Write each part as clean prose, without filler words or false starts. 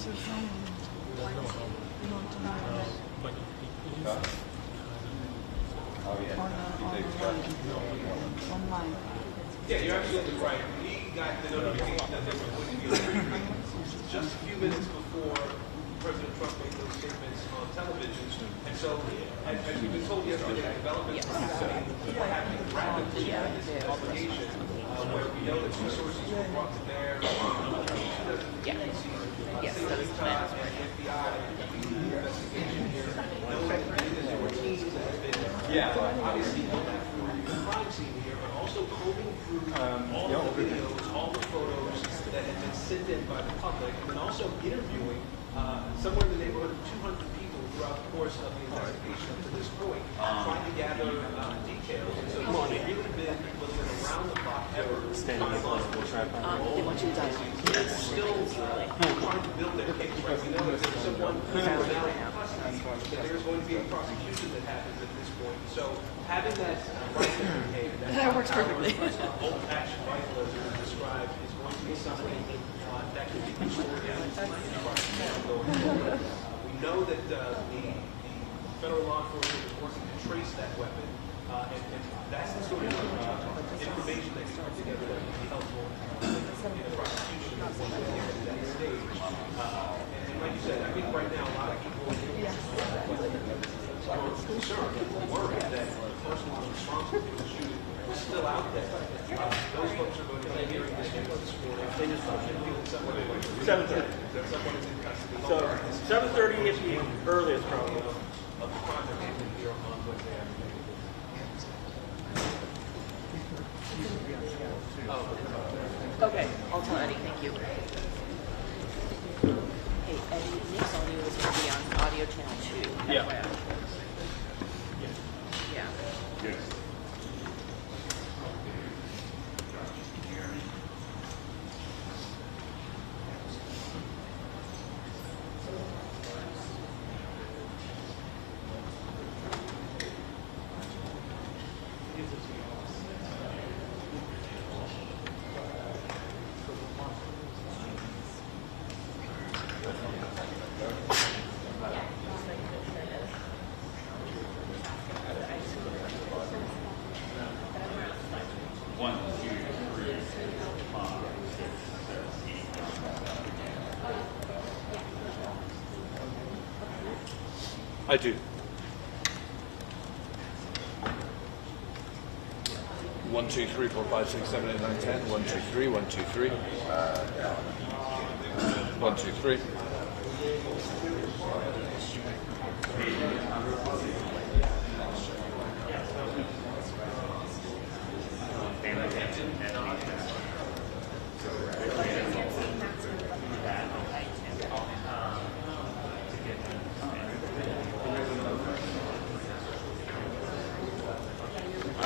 Online. Yeah, you're absolutely right. We got the notification that there was going to be a briefing just a few minutes before President Trump made those statements on television. And so, as we've been told yesterday, developments are happening rapidly in this investigation, where we know that resources were brought to bear. Yes, FBI investigation here. Knowing that there were teams that have been obviously going after the crime scene here, but also combing through all the videos, all the photos that have been sent in by the public, and then also interviewing somewhere in the neighborhood of 200 people throughout the course of the investigation up to this point, trying to gather details. And so it's really been a little bit around the clock effort. They want you to die. Still trying to build their case, right? We know that there's someone who's now in custody, that there's going to be a prosecution that happens at this point. So having that right in your hand, That works perfectly. old action rifle, as it was described, is going to be something that can be restored in prosecution going forward. We know that the federal law enforcement is working to trace that weapon, and that's the sort of information that can come together that can be helpful in the prosecution once we get to that stage. And like you said, I think right now a lot of people are concerned and worried that the person who was responsible for the shooting was still out there. Those folks are going to be hearing this morning. They just thought someone is in custody. So 7:30 is the earliest probably. Of the crime that may be here on Wednesday afternoon. Okay, I'll tell Eddie, thank you. Hey, Eddie, Nick's audio is going to be on audio channel 2. Yeah. FYI. Yeah. Yes. I do. 1, 2, 3, 4, 5, 6, 7, 8, 9, 10. 1, 2, 3, 1, 2, 3. 1, 2, 3.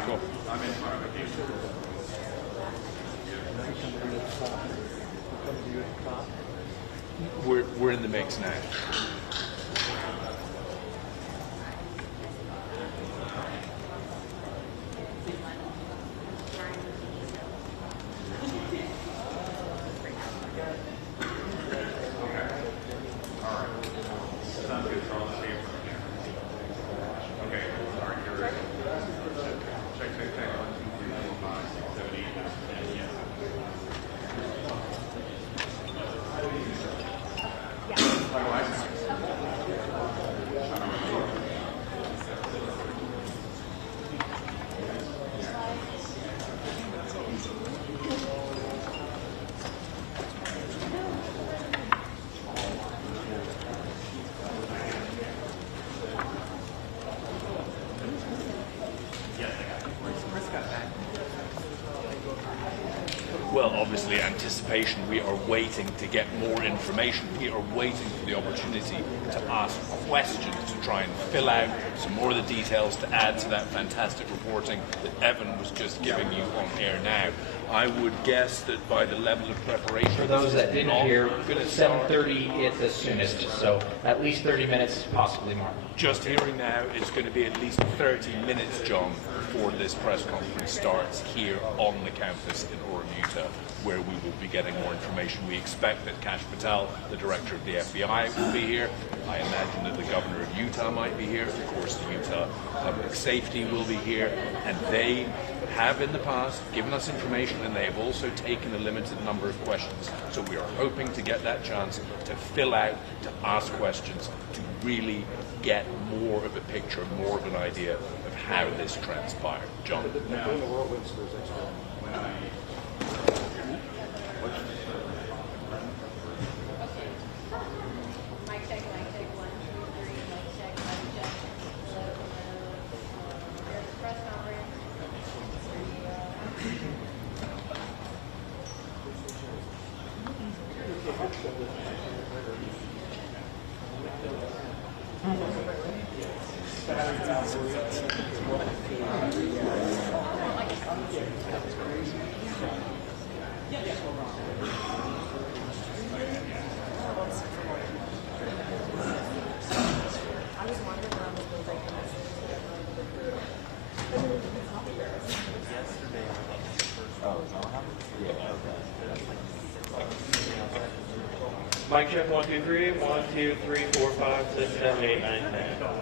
Cool. We're in the mix now. Well, obviously, anticipation. We are waiting to get more information. We are waiting for the opportunity to ask questions, to try and fill out some more of the details, to add to that fantastic reporting that Evan was just giving you on air now. I would guess that by the level of preparation... For those that didn't hear, 7:30 is the soonest, so at least 30 minutes, possibly more. Just hearing now, it's going to be at least 30 minutes, John, before this press conference starts here on the campus in Orem, Utah, where we will be getting more information. We expect that Kash Patel, the director of the FBI, will be here. I imagine that the governor of Utah might be here. Of course, the Utah Public Safety will be here. And they have in the past given us information, and they have also taken a limited number of questions. So we are hoping to get that chance to fill out, to ask questions, to really get more of a picture, more of an idea of how this transpired. John. Mic check, 1, 2, 3, 1, 2, 3, 4, 5, 6, 7, 8, 9, 10.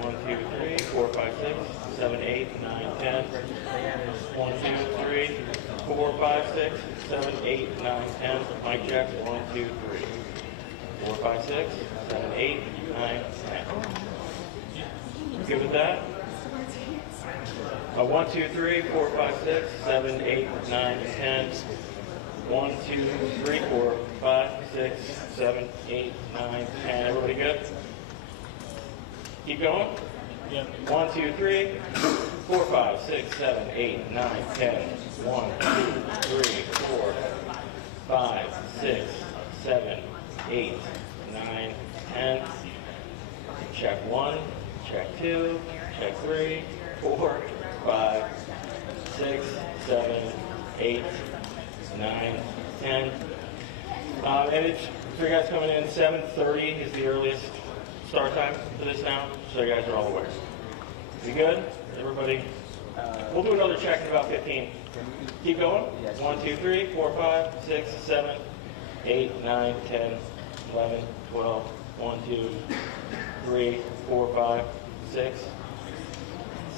1, 2, 3, 4, 5, 6, 7, 8, 9, 10. 1, 2, 3, 4, 5, 6, 7, 8, 9, 10. Mic check, 1, 2, 3, 4, 5, 6, 7, 8, 9, 10. Good with that? 1, 2, 3, 4, 5, 6, 7, 8, 9, 10. 1, 2, 3, 4, 5, 6, 7, 8, 9, 10. Everybody good? Keep going? Yeah. 1, 2, 3, 4, 5, 6, 7, 8, 9, 10. 1, 2, 3, 4, 5, 6, 7, 8, 9, 10. Check 1, check 2, check 3, 4, 5, 6, 7, 8, 9, 10. And it's for you guys coming in, 7:30 is the earliest start time for this now, so you guys are all aware. You good? Everybody? We'll do another check in about 15. Keep going. 1, 2, 3, 4, 5, 6, 7, 8, 9, 10, 11, 12, 1, 2, 3, 4, 5, 6,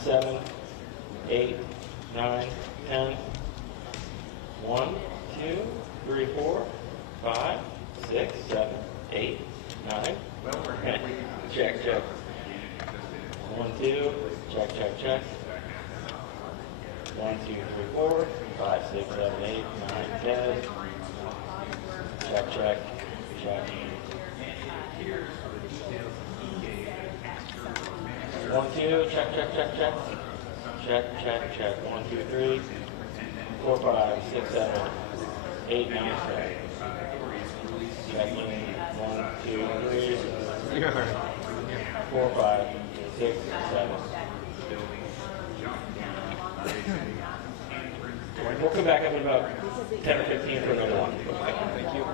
7, 8, 9, 10. 1, 2, 3, 4, 5, 6, 7, 8, 9. Check, check. 1, 2, check, check, check. 1, 2, 3, 4, 5, 6, 7, 8, 9, 10. Check, check, check. 1, 2, check, check, check, check. Check, check, check. 1, 2, 3, 4, 5, 6, 7, 8, 9, 10. Checking. 1, 2, 3, 4, 5, 6, 7. We'll come back up in about 10 or 15 for another one. Thank you.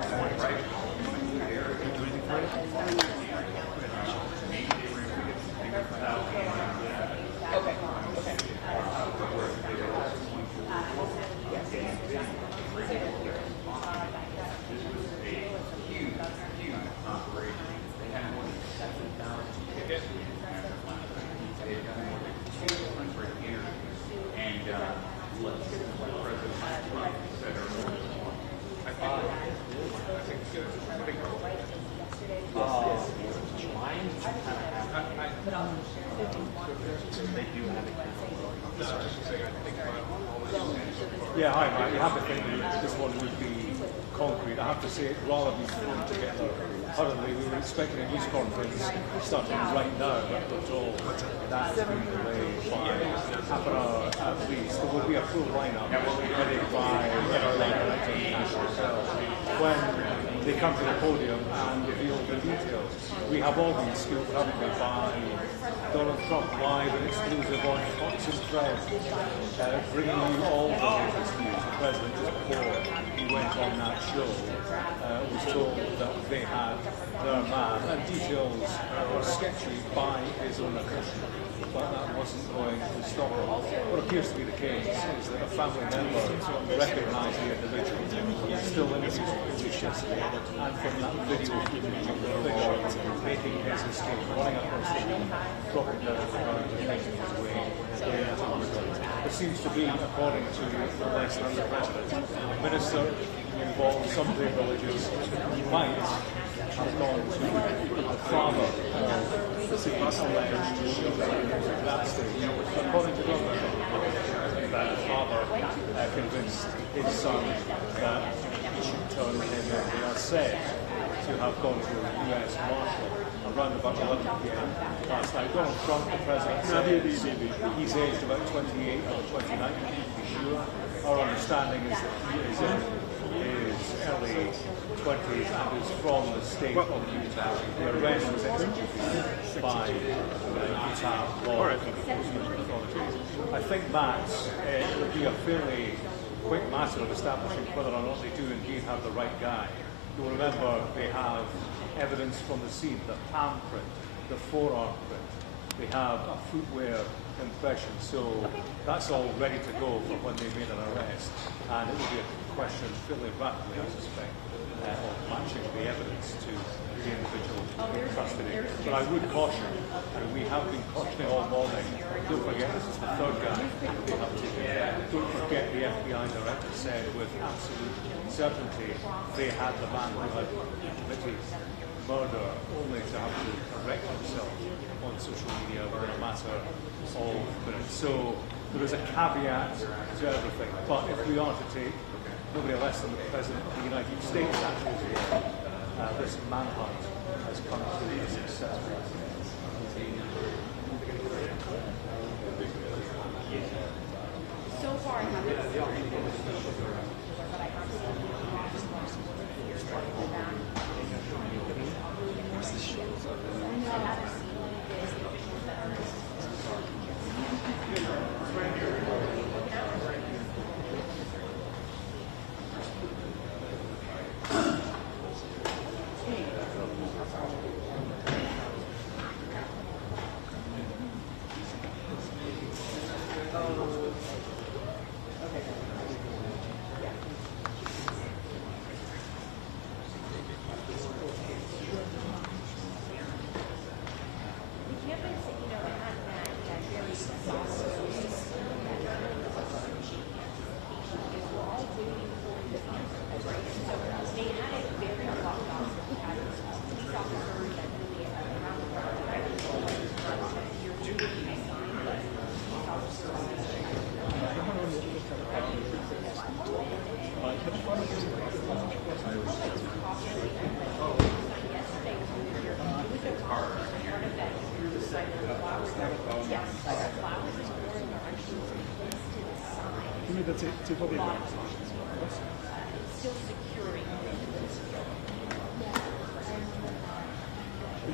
Yeah, hi, Mike. You have to think this one would be concrete. I have to say, rather than thrown together hurriedly, we were expecting a news conference starting right now, but we're told that's been delayed by half an hour at least. There will be a full lineup ready by our line when they come to the podium and reveal the details. We have all been scooped, haven't we, by Donald Trump live and exclusive on Fox and Fred, bringing you all the latest news. The president, just before he went on that show, was told that they had their man, and details were sketchy by his own admission, but that wasn't going to stop him. What appears to be the case is that a family member recognised the individual, still interviewed yesterday, and from that video footage of the figure making his escape, running across the room, dropping down the ground and making his way There seems to be, according to the list and the president, a minister involved, somebody religious, he might have gone to the father of the alleged at that stage. According to government, that father convinced his son that he should turn him in. They are said to have gone to a US Marshal around about 11 p.m. last night. Donald Trump, the president, said he's aged about 28 or 29, to be sure. Our understanding is that he is in his early 20s and is from the state of Utah. The arrest was executed by Utah law enforcement authorities. I think that it would be a fairly quick matter of establishing whether or not they do indeed have the right guy. You'll remember they have evidence from the scene, the palm print, the forearm print. They have a footwear impression, so that's all ready to go for when they made an arrest. And it will be a question fairly rapidly, I suspect, of matching the evidence to the individual in custody. But I would caution, and we have been cautioning all morning, don't forget this is the third guy they have taken. Don't forget the FBI director said with absolute certainty they had the man who had committed murder, only to have to correct himself on social media within a matter of minutes. So there is a caveat to everything. But if we are to take nobody less than the President of the United States actually, this manhunt has come to a success. So far,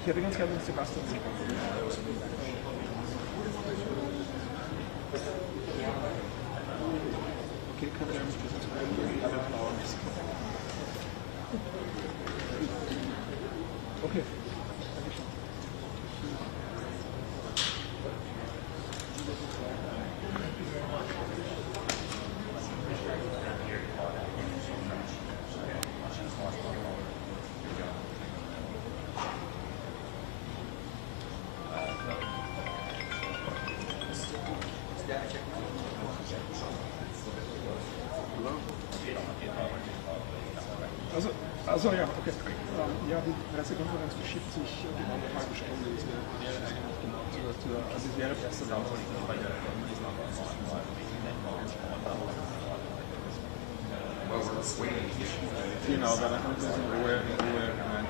Ich hätte ganz gerne mit Sebastian sehen. Okay, kann er mich okay. Also ja, okay. Ja, die Pressekonferenz verschiebt sich genau eine halbe Stunde. Es wäre eigentlich genau also es wäre besser dann. Genau, weil dann kommt es in Ruhe rein.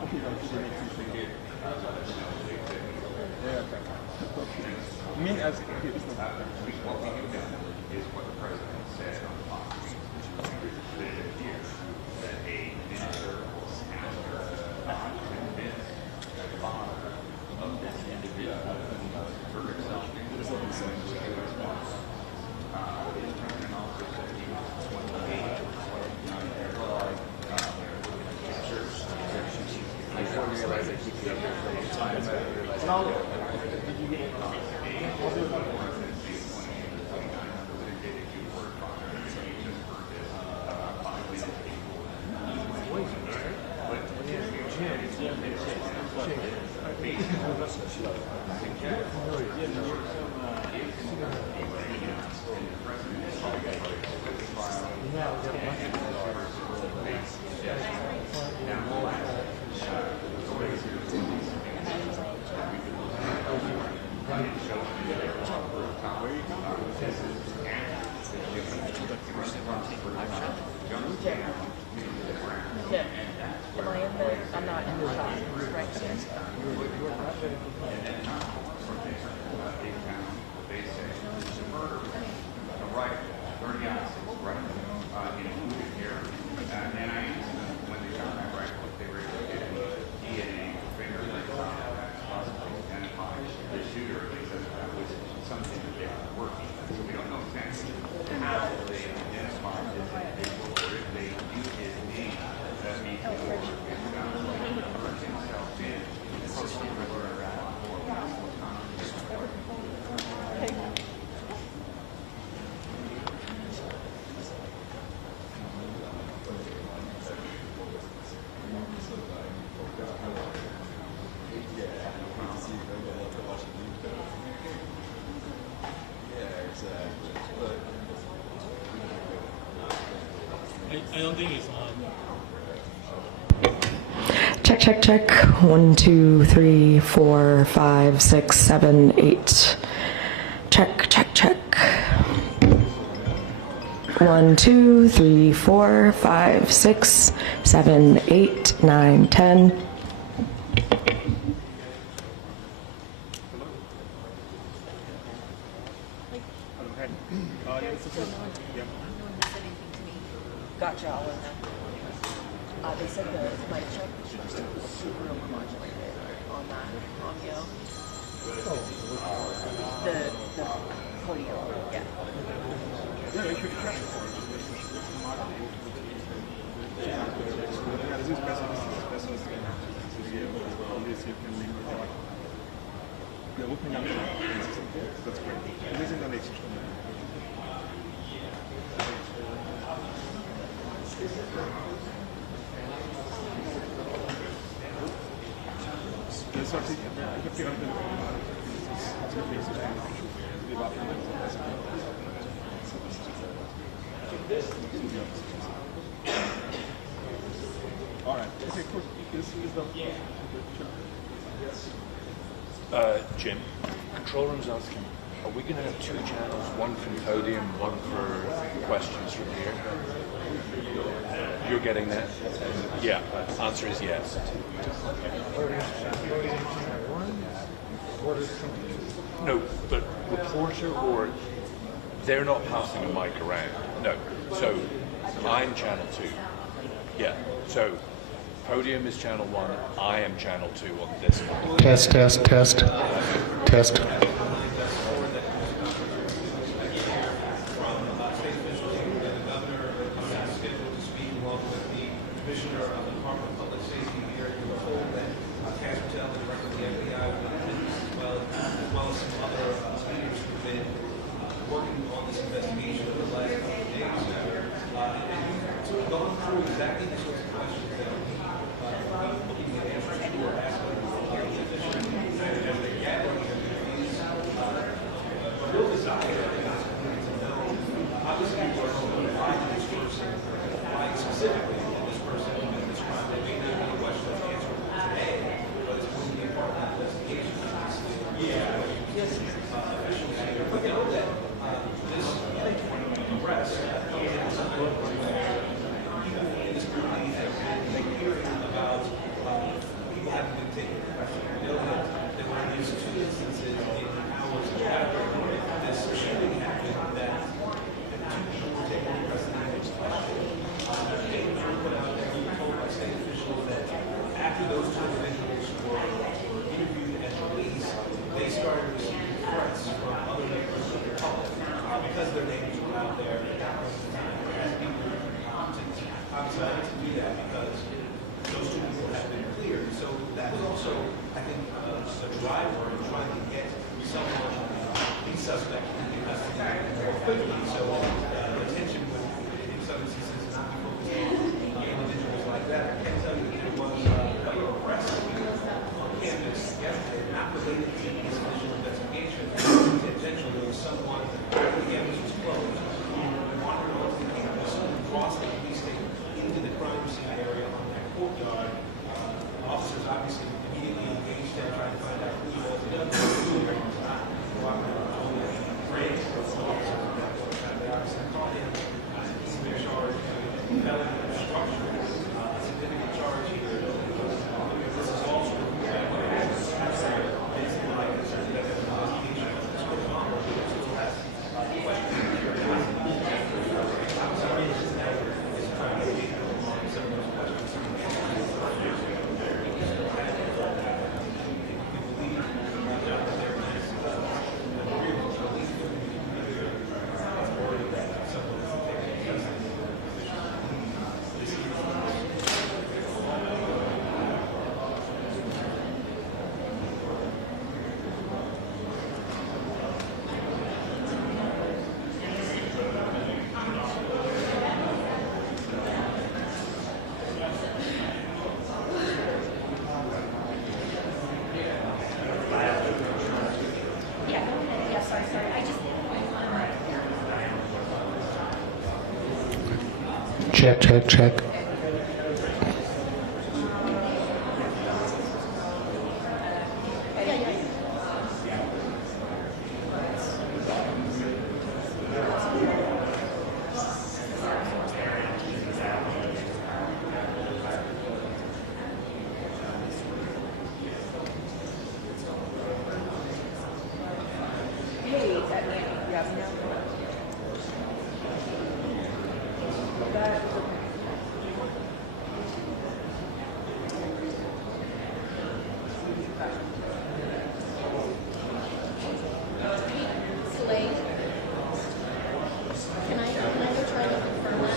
Okay, dann für die nächsten Schritte. Ja, danke. I mean, as it is not Tim, am I in the, I'm not in the top right here. I don't think it's on. Check, check, check. 1, 2, 3, 4, 5, 6, 7, 8. Check, check, check. 1, 2, 3, 4, 5, 6, 7, 8, 9, 10. Gotcha, all of them. They said the mic check was super overmodulated on that audio. The podium, yeah. Der Rückengang, das ist great. Wir sind in der nächsten Stunde. Das hat sich, ich habe gerade das ist nächste Stunde. Wir warten auf das. All right. Okay, cool. This is the Jim, control room's asking, are we going to have two channels, one from podium, one for questions from here? You're getting that? Yeah, answer is yes. No, but reporter or they're not passing a mic around. No. So I'm channel 2. Yeah. So podium is channel 1. I am channel 2 on this one. Test, test, test, test. Commissioner of the Department of Public Safety here in the whole that Caspertel, the director of the FBI, as well as some other leaders who've been working on this investigation over the last couple of days. And so going through exactly the sorts of questions that we looking at answers to or asking here in the commission as they gather is a real desire to know, obviously, why this person, why specifically. There were these two instances in hours after this shooting driver and trying to get someone, these suspects, in custody more quickly. So the attention would, in some instances, not be focused on individuals like that. I can tell you that there was quite a press on campus yesterday, not related to this initial investigation. Intentionally, there was someone, the campus was closed, wandered onto the campus, crossed the police station into the crime scene area on that courtyard. Officers obviously immediately engaged in trying to find out who he was. They obviously caught him. He's been charged with felony obstruction. A significant charge here. This is also basically like this investigation. It's going on, but it still has questions. I'm sorry, this is trying to get some of those questions. Check, check, check. Hey, that name, you have now? That, Slade. Can I go try to confirm that?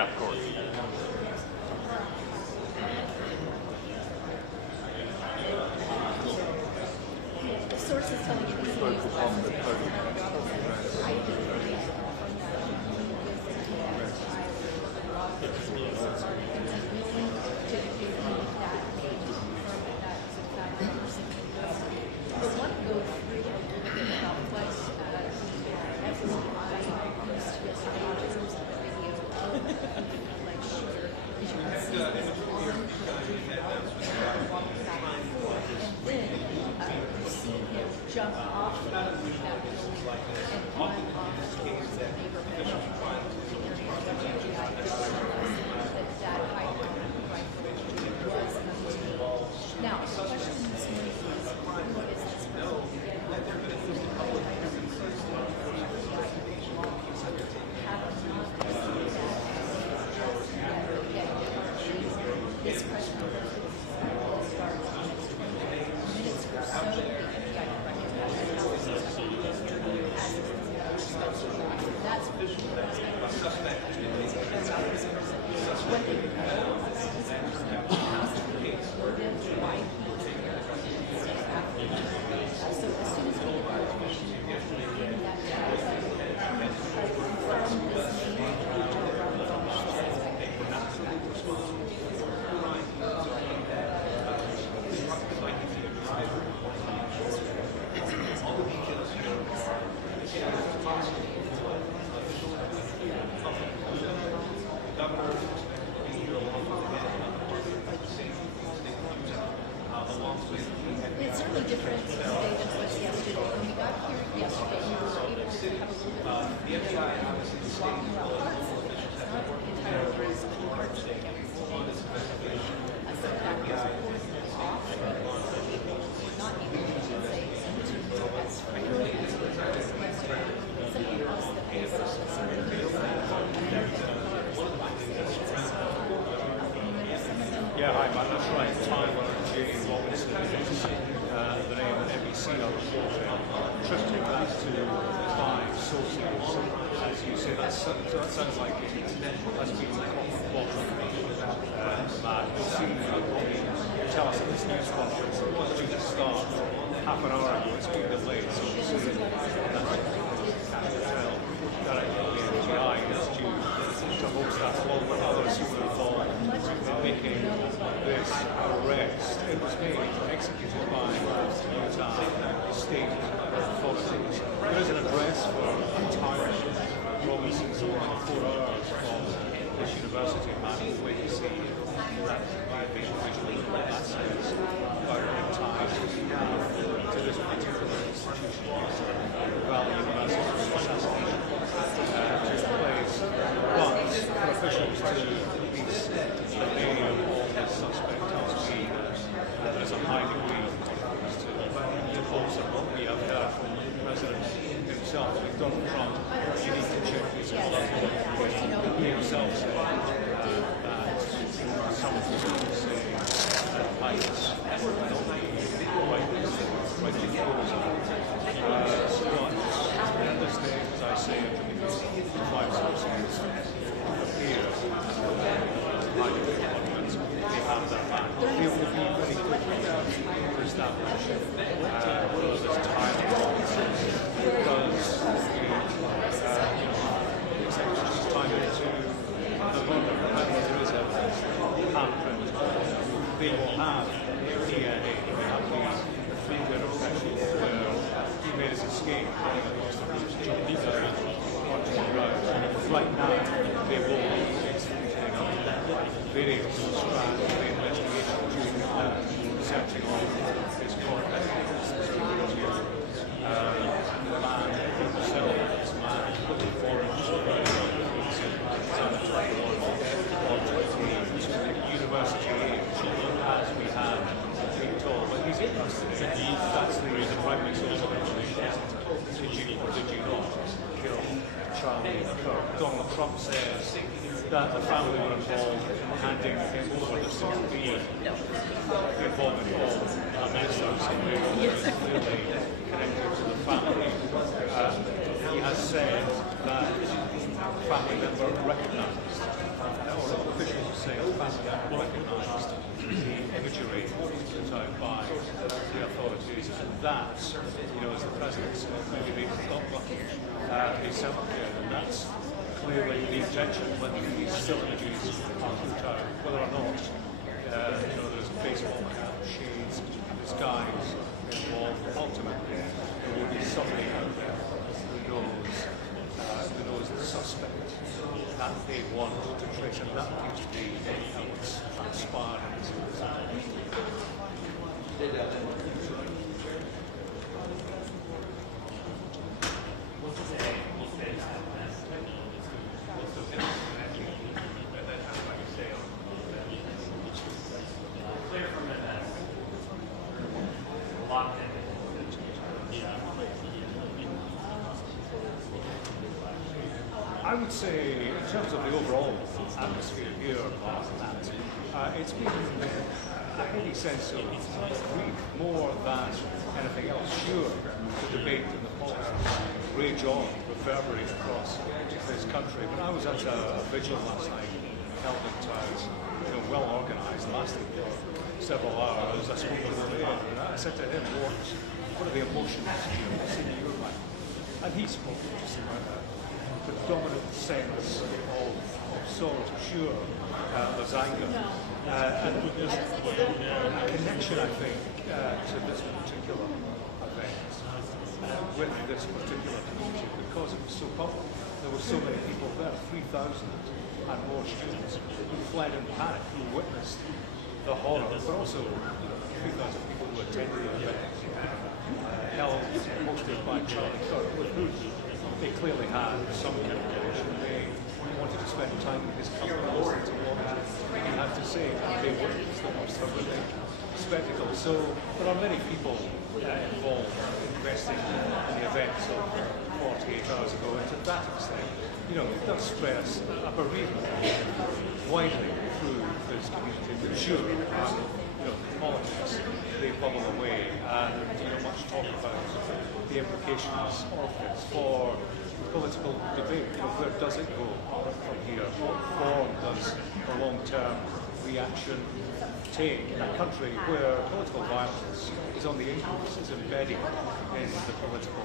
Yeah, of course. Sources telling you this Focus on the total. jump off of that building and climb off towards the neighborhood. That high rifle was obtained. Now, the question this morning is, who is this person? This question will start in the next 20 minutes or so. The FBI recognizes how this is being used as that's what the suspect what they know about this person, why he is here, so as soon as we get that information, we'll bring that confirm this name. It's certainly different today than it was yesterday. When we got here yesterday, we were able to have a little bit of walking around parts of it. It's not the entire place, but parts of it. Some of that was cordoned off. We're not able to say as frequently as we were yesterday. Something else that we saw was some of the Yeah, hi, Matt. That's right. Tyler J. Robinson is the name of NBC are reporting. Trusting back to 5 sources. As you say, that sounds like it has been bottom. Matt, you'll see Robbie tell us at this news conference that was due to start half an hour ago. It's been delayed, so we'll see directly the NGI is due to host that along with others who were involved in making this arrest. It was made, executed by Utah State authorities. There is an address for Tyler Robinson's only 4 hours from this university. Man, we'll wait to see that visually what that says about the ties to this particular institution. Valley University assassination took place. But for officials to release the name of the suspect tells me that there's a high degree of confidence to bolster what we have heard from the president himself. Like Donald Trump, you need to check these out. He himself said that some of the people say that ISIS will not be quite imposing. But at this stage, as I say, the 5 sources appear high degree of confidence. They have that back. They will be very quickly to establish whether this Tyler Robinson does executions time into November, whether there is evidence handprint. They will have DNA. They have the fingerprint where he made his escape running across the beach, jumping down onto the road. Right now, they will be executing videos of the investigation during searching on his contact. The man himself, this man looking for him, university age, as we have been told. But he's interested in that's the reason primary source of information isn't did you not kill Charlie Kirk? Donald Trump says that the family were involved in handing him over to 6B. The involvement of Minister somebody was clearly connected to the family. He has said that family member recognized recognised the imagery put out by the authorities, and that, you know, as the President said, maybe they not lucky, they sound good, and that's clearly the intention when these still images are put out, whether or not you know, there's a baseball cap, shades, disguise involved. Ultimately, there will be somebody out there who knows the suspect that they want to trace, and that seems to be how it's transpired in this case. I would say, in terms of the overall atmosphere here, that it's been a heavy sense of grief more than anything else. Sure, the debate and the politics rage on, reverberate across this country. But I was at a vigil last night held at you know, well organised, lasted for several hours. I spoke to the mayor, and I said to him, what are the emotions what's in your mind? And he spoke just about that predominant sense of sorrow, sure, there's anger, and there's a connection, I think, to this particular event with this particular community because it was so public. There were so many people there, 3,000 and more students who fled in panic, who witnessed the horror, but also 3,000 people who attended the event, held, hosted by Charlie Kirk, with whom they clearly had some communication. They wanted to spend time with his company, listening to what he had to say. They witnessed the most horrific spectacle. So there are many people involved investing in the events of 48 hours ago, and to that extent, you know, it does spread a bereavement widely through this community. But sure, you know, politics, they bubble away, and you know, much talk about the implications of this for political debate. You know, where does it go from here? What form does the long-term reaction take in a country where political violence is on the increase, is embedding in the political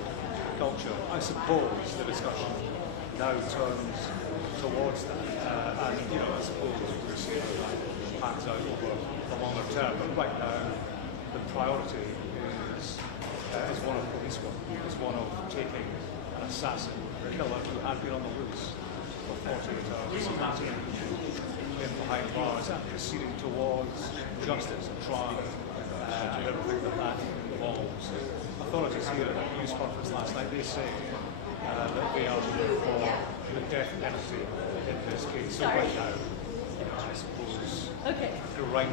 culture? I suppose the discussion now turns towards that, and you know, I suppose we'll see how that pans out over the longer term. But right now, the priority is one of police work, is one of taking an assassin, a killer who had been on the loose for 48 hours, imagine in behind bars and proceeding towards justice and trial and everything that involves. Authorities here at the news conference last night, they say that they are looking for the death penalty in this case. So right now, I suppose the right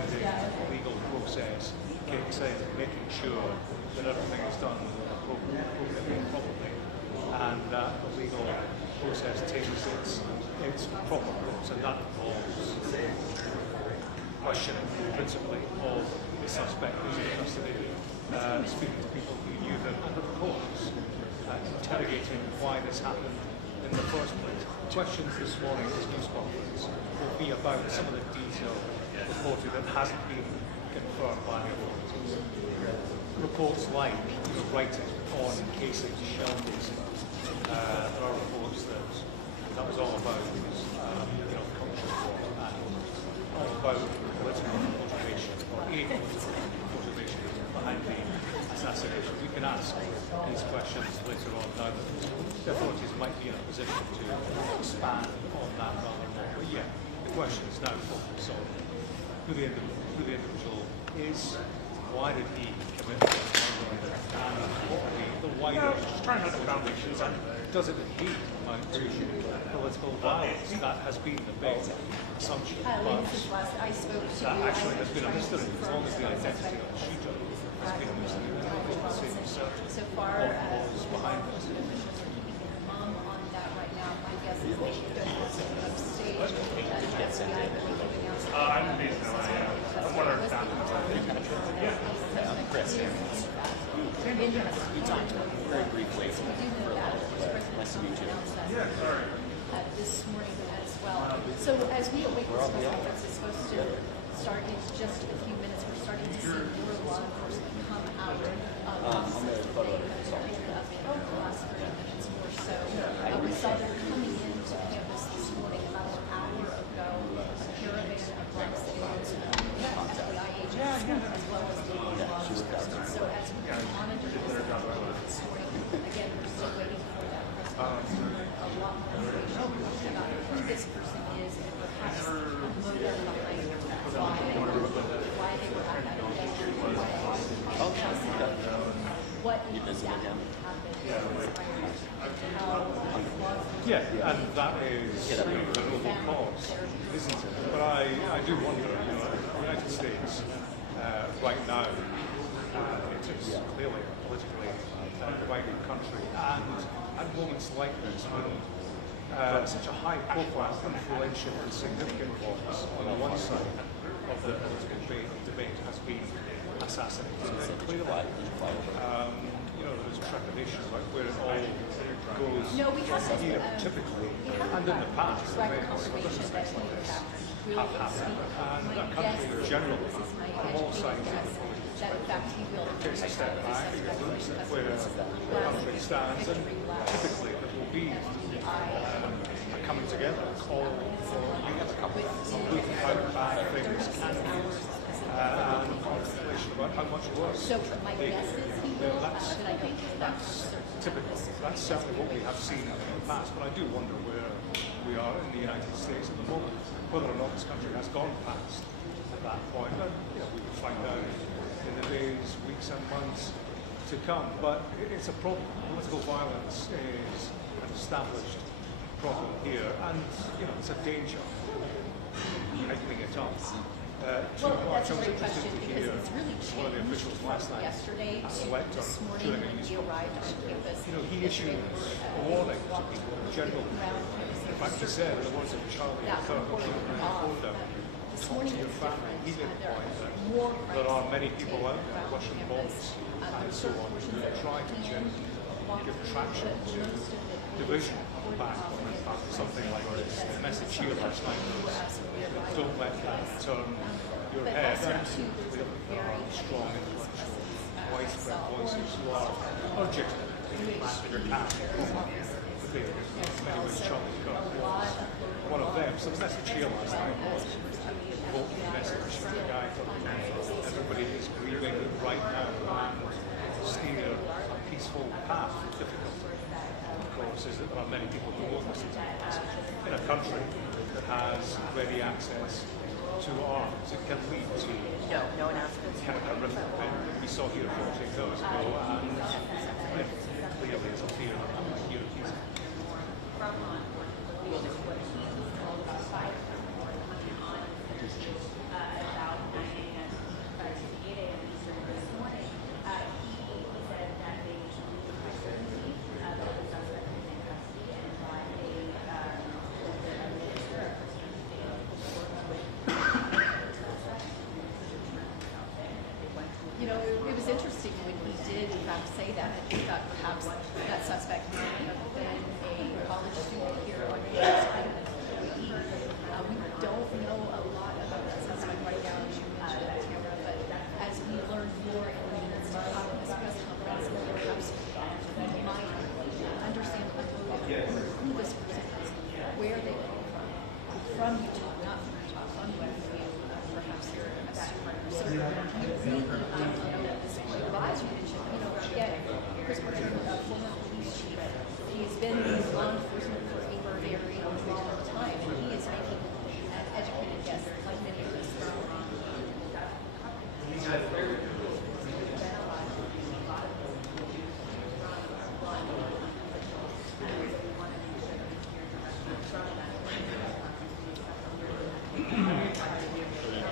legal process kicks in, making sure that everything is done appropriately and properly, and that the legal process takes its proper course, and that involves questioning principally of the suspect who's in custody, speaking to people who knew them, and of course interrogating why this happened in the first place. Questions this morning at this news conference will be about some of the detail reported that hasn't been confirmed by the authorities. Reports like writing on casing, shell casings. There are reports that was all about you know, culture war and all about political motivation or a political motivation behind the assassination. We can ask these questions later on now that the authorities might be in a position to expand on that rather more. But yeah, the question is now focused on who the individual is, why did he commit this murder, and what are the wider foundations, and does it indeed amount to political violence? That has been the big assumption, but that actually has been a mystery as long as the identity of the shooter has been a mystery. Nobody's been certain what was behind this. Mom on that right now, my guess is they should have staged I'm based in LA. I'm one of our founders. Yeah. Chris. We talked very briefly. We do know that. Nice to meet you. This morning, as well. So as we await this press conference is supposed to start in just a few minutes, we're starting to see more law enforcement come out of the last 30 minutes or so. We saw them coming into campus this morning about an hour ago. A caravan of black citizens, FBI agents, as well as the law enforcement. So as we monitor this morning, again, we're still waiting for that press conference. A lot more information about who this person is and perhaps a motive behind why they were at that event, what exactly happened, Yeah, and that is the noble cause, isn't it? But I do wonder, the United States right now, it is clearly a politically divided country, and at moments like this, when such a high-profile, influential, and significant voice on the one side of the political debate has been assassinated, then clearly, there's trepidation about where it all goes from here, typically, and in the past, events of things like this have happened, and a country generally, on all sides of the political takes a step back, looks at where the country stands, and typically there will be a coming together, a call for looking how bad things can be, and contemplation about how much worse they can be. That's typical. That's certainly what we have seen in the past, but I do wonder where we are in the United States at the moment, whether or not this country has gone past at that point. And we will find out in the days, weeks and months to come. But it's a problem. Political violence is an established problem here, and it's a danger heightening it up. Well, that's a great question because it's really changed from yesterday to this morning when he arrived on campus. He issued a warning to people generally. In fact, he said, in the words of Charlie Kirk, talk to your family. He made the point that there are many people out there, Russian bombs and so on, who try to give traction to division back on something like this. The message here last night was, don't let that turn your head. And there are strong, influential, widespread voices who are urging your path. In many ways, Charlie Kirk was one of them. So the message here last night was, vote the message from the guy talking about everybody is grieving right now and steer a peaceful path. Difficult, of course, is that there are many people who won't listen to the message. In a country that has ready access to arms, it can lead to no announcements. Kind of horrific event that we saw here 14 hours ago, and it clearly is a fear here easy. It was interesting when he did, in fact, say that. I think that perhaps that suspect might have been a college student here on campus, an employee. We don't know a lot about that suspect right now, as you mentioned, Tamara, but as we learn more in the minutes to come in this press conference, perhaps we might understand a little bit who this person is, where they come from Utah, not from Utah, from Westview, perhaps here at Super. So we really don't know at this point. But as you mentioned, again, Chris Martin, a former police chief, he's been in law enforcement for a very long time, and he is making an educated guess, like many of us.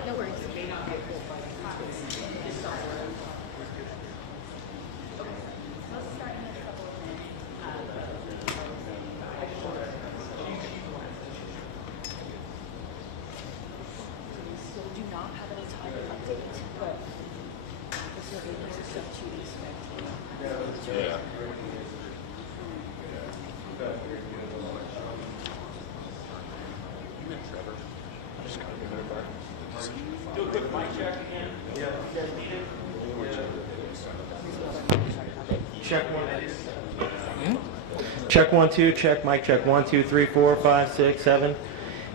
No worries. Do not have any time update, but this will be just 2 weeks from now. Yeah. Do a quick mic check again. Check one. Check 1 2. Check mic check 1 2 3 4 5 6 7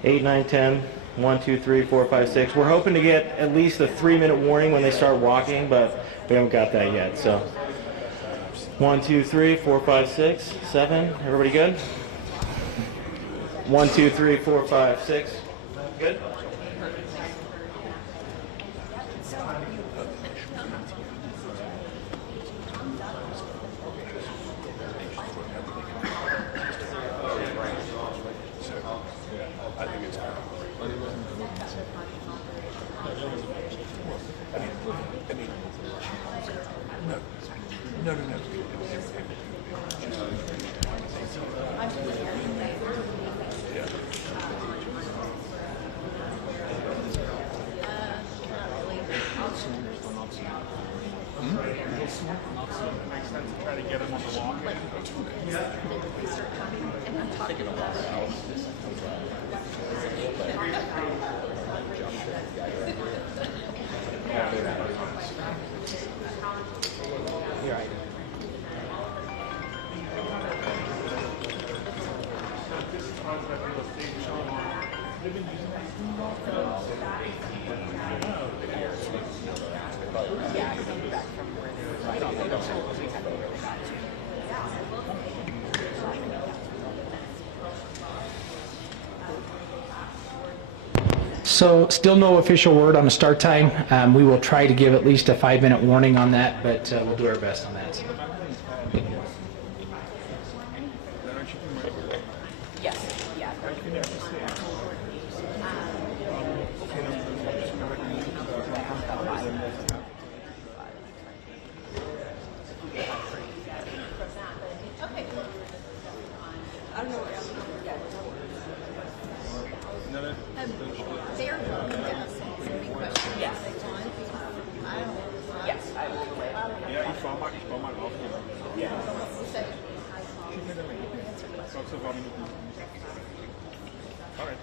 8 9 10. 1 2 3 4 5 6. We're hoping to get at least a 3-minute warning when they start walking, but we haven't got that yet. So 1 2 3 4 5 6 7. Everybody good? 1 2 3 4 5 6. Good. Makes sense to try to get him on the walk. So still no official word on the start time. We will try to give at least a 5-minute warning on that, but we'll do our best on that. Yes, yeah. I don't know what else. They're looking at us and asking questions. Yes. I don't. Yes, I will. Ja, ich fahr mal drauf. Yeah. Ich glaube, so war Minuten. Alright.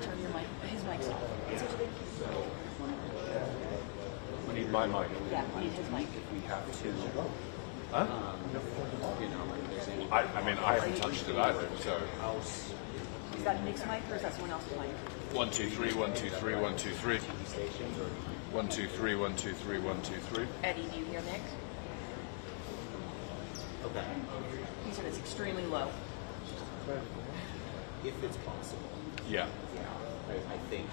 Turn your mic. His mic's off. We need my mic. Yeah, we need his mic. Huh? I mean, I haven't touched it either, so. Is that Nick's mic or is that someone else's mic? 1 2 3 1 2 3 1 2 3. 1 2 3 1 2 3 1 2 3. Eddie, do you hear Nick? Okay. He said it's extremely low. If it's possible. Yeah. I think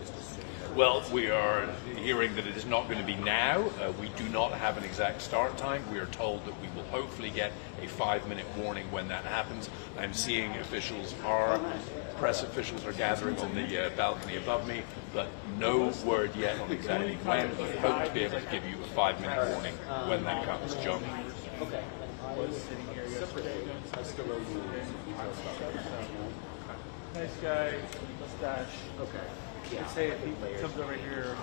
just assume that. Well, we are hearing that it is not going to be now. We do not have an exact start time. We are told that we will hopefully get a 5-minute warning when that happens. I'm seeing press officials are gathering on the balcony above me, but no word yet on exactly when. We hope to be able to give you a 5-minute warning when that comes. John. Okay. I was sitting here yesterday. I still owe you. Nice guy, mustache. Okay. I'd say if he comes over here,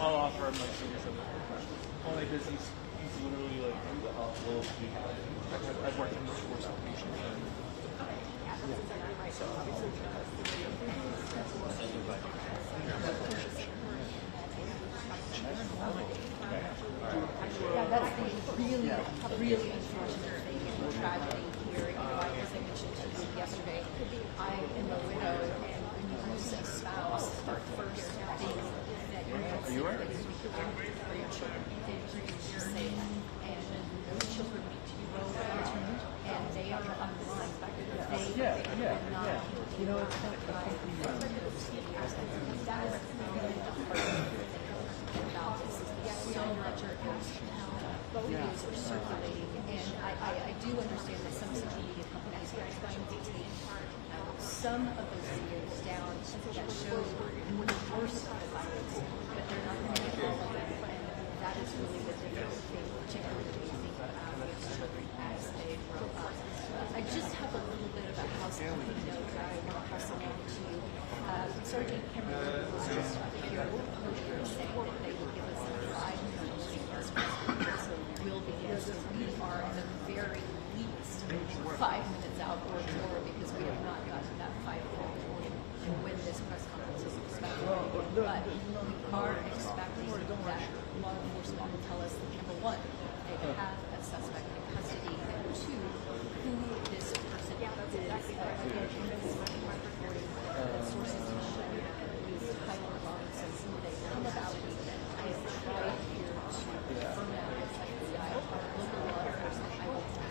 I'll offer him like some. Only because he's literally like. I've worked in this force application. Yeah, that's the really unfortunate thing and tragedy here. You know, as I mentioned to you yesterday, I am a widow, and when you lose a spouse, the first thing that you have to say is for your children, you're safe, and those children need to be well parented, and they are online. They are not. You know, it's kind of that is really the hard thing about this. Is so much are photos are circulating, and I do understand that some social media companies are trying to take some of those videos down that show the worst of the violence, but they're not going to get all of them, and that is really the difficult thing, particularly when you think about those children as they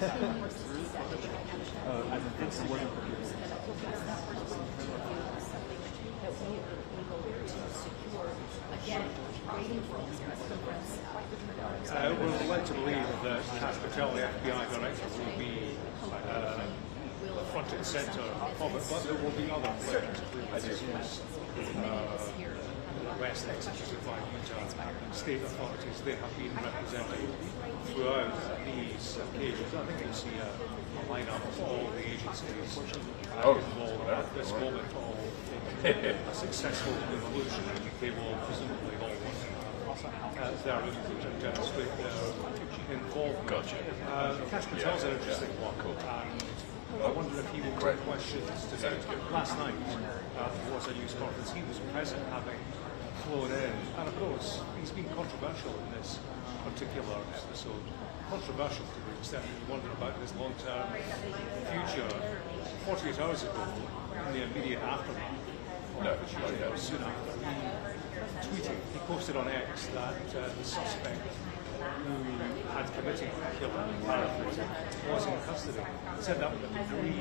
I think so. What we're led to believe that Cash Patel, the FBI director, will be front and centre of it, but there will be other players, arrest executed by Utah state authorities. They have been represented throughout these occasions. I think you'll see a lineup of all the agencies involved at this moment of a successful conclusion. They will presumably all want their input and demonstrate their involvement. Gotcha. Cash Patel's an interesting one. I wonder if he will get questions today. Last night there was a news conference. He was present, having flown in, and of course he's been controversial in this particular episode. Controversial to the extent that you wonder about his long-term future. 48 hours ago, in the immediate aftermath, soon after, he tweeted, he posted on X that the suspect who had committed the killing, paraphrasing, was in custody. He said that with a degree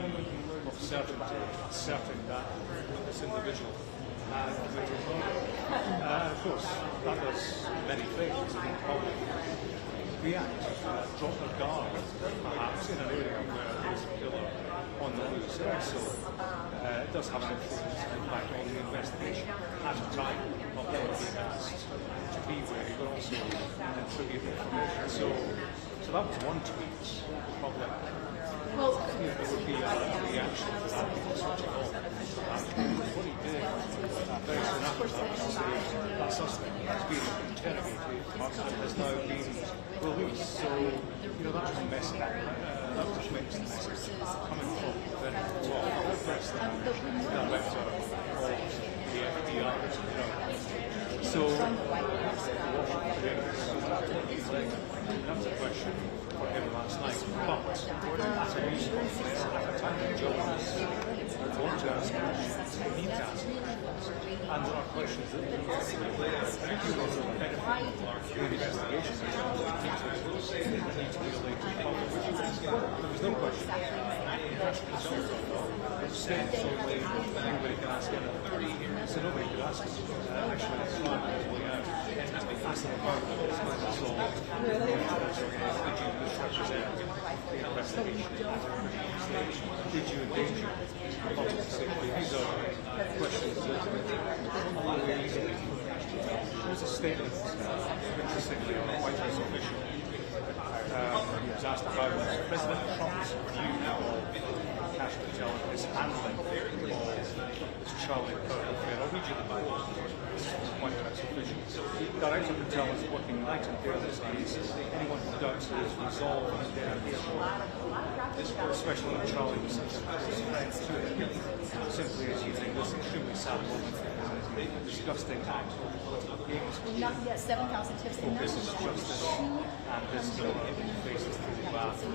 of certainty, certain that this individual had committed murder. Of course, that does many things in the public. React, drop their guard, perhaps, in an area where there's a killer on the loose. It also does have an influence, in fact, on the investigation at the time of them being asked to be wary, but also contribute information. So that was one tweet, public. Well, There would be a reaction to that, switching on. What he did very soon after that was to say that suspect has been interrogated and has now been released. So, that was a message. That was a mixed message coming from the very first director of the FBI. So, that's a question for him last night. But at a news conference, at a time when Joe was going to ask questions, he needs to ask questions. And there are questions that he needs to benefit the investigation. Need to be related to the public. There was no question. States only, anybody can ask anything. So nobody could ask him. Actually, it's not his way out. Ask them about this matter. So, did you misrepresent the investigation at a critical stage? Did you endanger public safety? These are questions that are very easily. There's a statement, interestingly, on a White House official. He was asked about President Trump's view of Cash Patel and his handling of this Charlie Kirk affair. I'll read you the quote. This is from White House officials. Director Patel is working night and day on this case. Anyone who doubts his resolve and dedication, especially when Charlie was such a close friend to him, simply is using this extremely sad moment as a disgusting act of political games. not yet 7,000 tips. Focus is justice and his faces through the bath of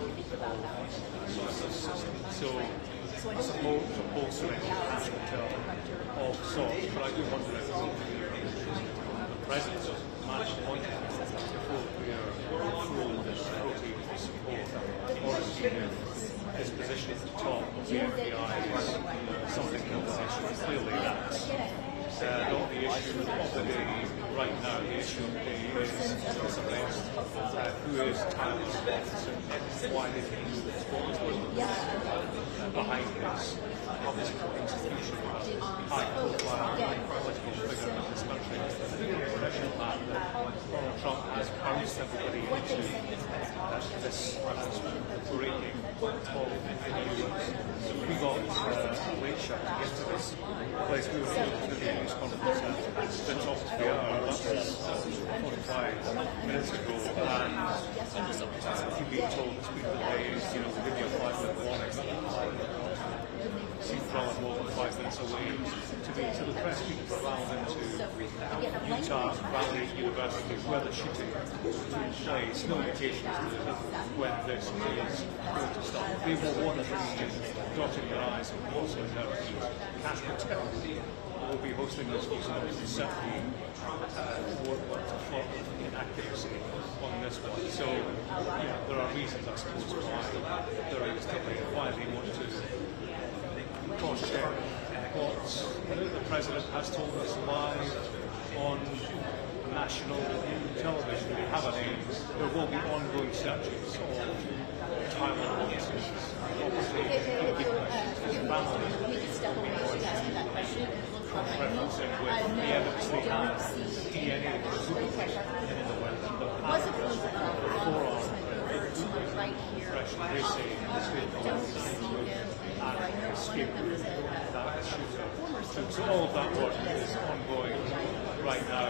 justice system. So I suppose a bolstering Cash Patel of sorts, but I do wonder if the president match point before we are full of this rotating support, or his position at the top of the FBI is something of an issue. Clearly that's not the issue of the day right now. The issue of the day is this arrest, who is Tyler and why did he do this, what was behind this institution, high profile political figure in this country. I do get the impression that Donald Trump has bounced everybody into this breaking of the news. We got a late shot to get to this place. We were able to do the news conference at the top of the hour. That was 45 minutes ago. And you've been told it's been delayed, we'll give you a 5-minute warning. Seems rather more than 5 minutes away to be. So the press people traveled into Utah Valley University where the shooting took place. No indication as to when this is going to start. They will want to be dotting their eyes and crossing their T's. Cash Patel will be hosting this was certainly for inaccuracy on this one. So there are reasons, I suppose, why there is delay, why they want to cross-check what the President has told us live on national television. We have a name. There will be ongoing searches of Thailand witnesses. Obviously, it will be questions. Family will be referencing with the evidence they have, DNA in the web, but forearm impression they say this vehicle and escape that shooter. So all of that work is ongoing right now.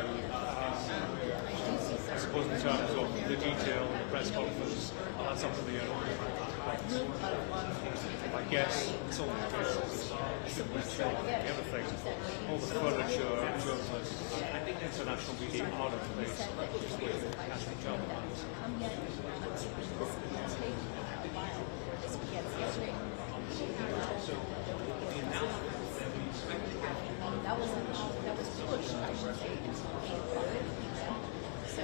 I suppose in terms of the detail of the press conference, that's up to the I guess it's all the cases. Should we show everything, all the furniture, journalists, international media out of place, just wait for national governments. That was pushed, I should say, so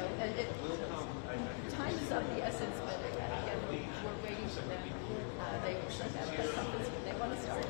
time is of the essence, but again, we're waiting for them. They said that they want to start.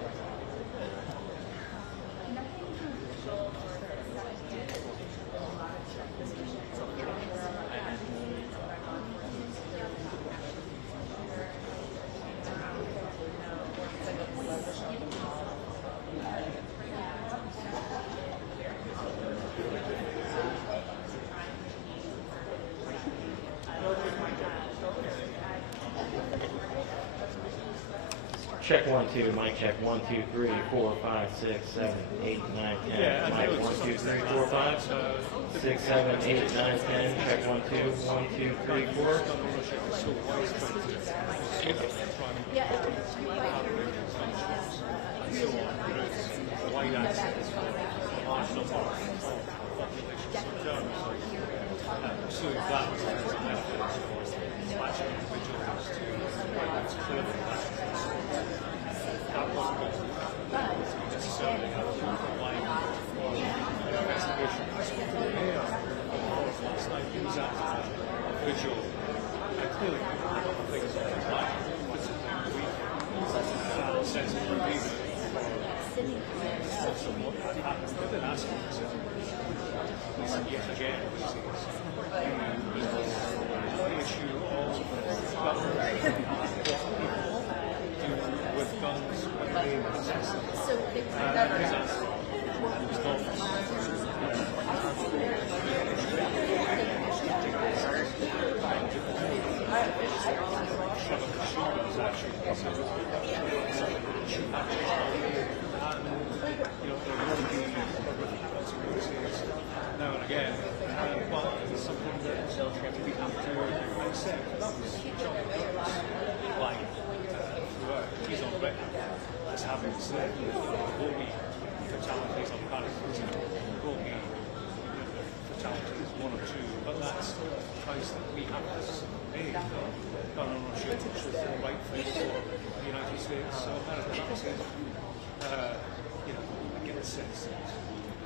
Check 1 2, mic check 1 2 3 4 5 6 7 8 9 10. Mic 1 2 3 4 5 6 7 8 9 10. Check 1 2 1 2 3 4.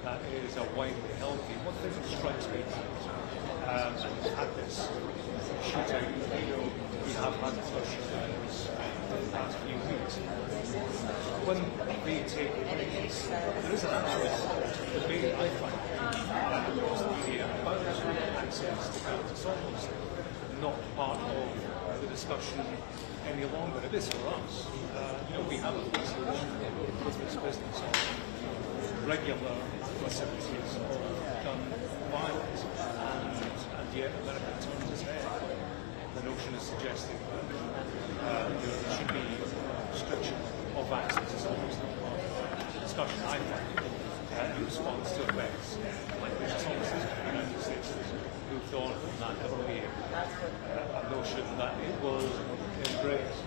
That is a widely held view. One thing that strikes me, and we've had this shooting, we have had discussions in the past few weeks. When they take place, there is an actual debate, I find, across the media about access to guns. It's almost not part of the discussion any longer. It is for us. We have a piece of business on regular facilities of gun violence, and yet America turns its head. The notion is suggesting that there should be restriction of access. It's almost not part of the discussion, I think, in response to events like this. It's almost as if the United States has moved on from that ever being a notion that it will embrace.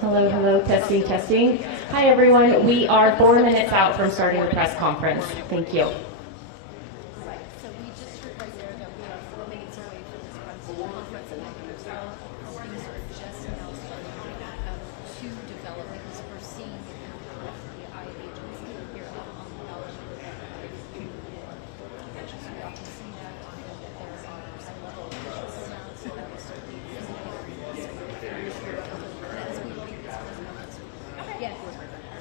Hello, hello, testing, testing. Hi, everyone. We are 4 minutes out from starting the press conference. Thank you. Right, so we just heard right there that we are 4 minutes away from this press conference, and I think there's things are just now starting to develop because we're seeing the FBI agency here out on the ballot. So we got to see that, and that there are high-level officials now, so that was certainly as we wait this press conference. Again,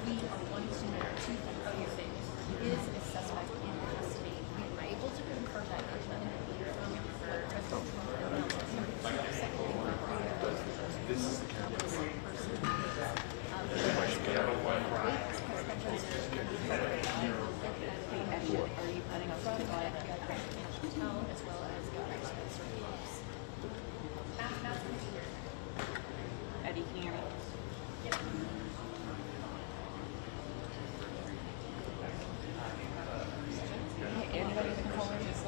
we are wanting to know two things. Is a suspect in custody? We were able to confirm that independently from President Trump. This is the camera. Are you planning on front by Hotel as well as Eddie, can you hear me? Anybody can call in this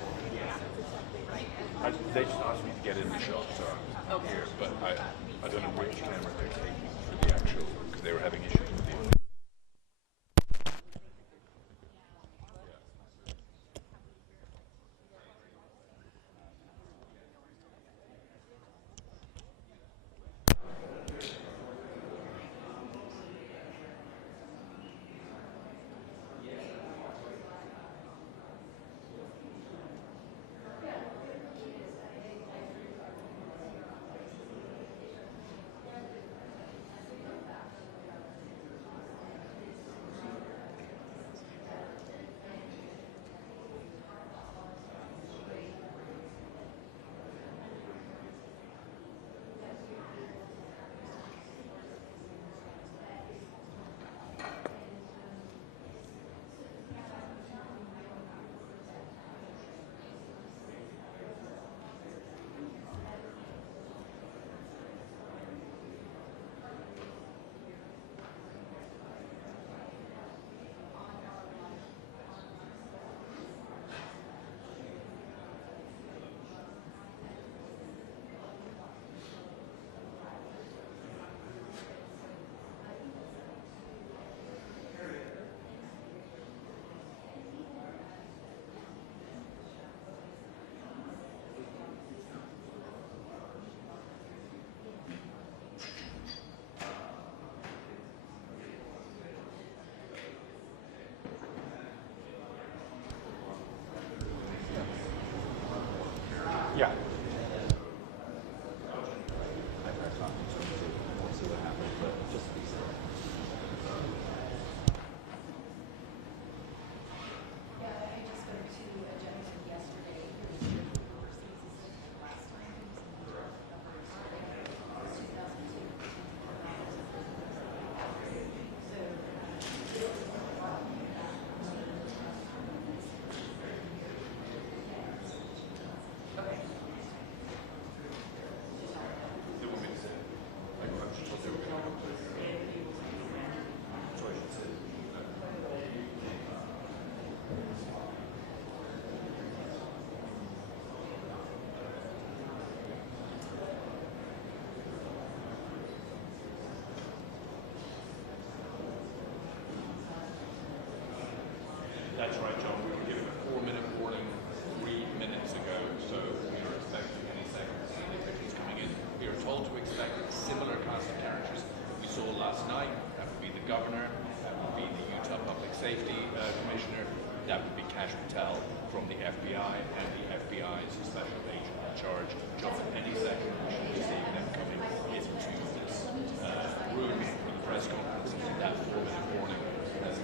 They just asked me to get in the shot, so I'm here. But I don't know which camera they're taking for the actual, because they were having issues with the audio. Yeah. That's right, John. We were given a 4-minute warning 3 minutes ago, so we are expecting any second to see the officials coming in. We are told to expect a similar cast of characters we saw last night. That would be the governor, that would be the Utah Public Safety Commissioner, that would be Kash Patel from the FBI, and the FBI's special agent in charge. John, any second we should be seeing them coming into this room for the press conference. That 4-minute warning has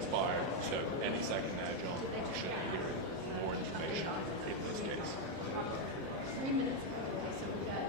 expired. So any second now, John, we should be hearing more information in this case. 3 minutes ago, so we got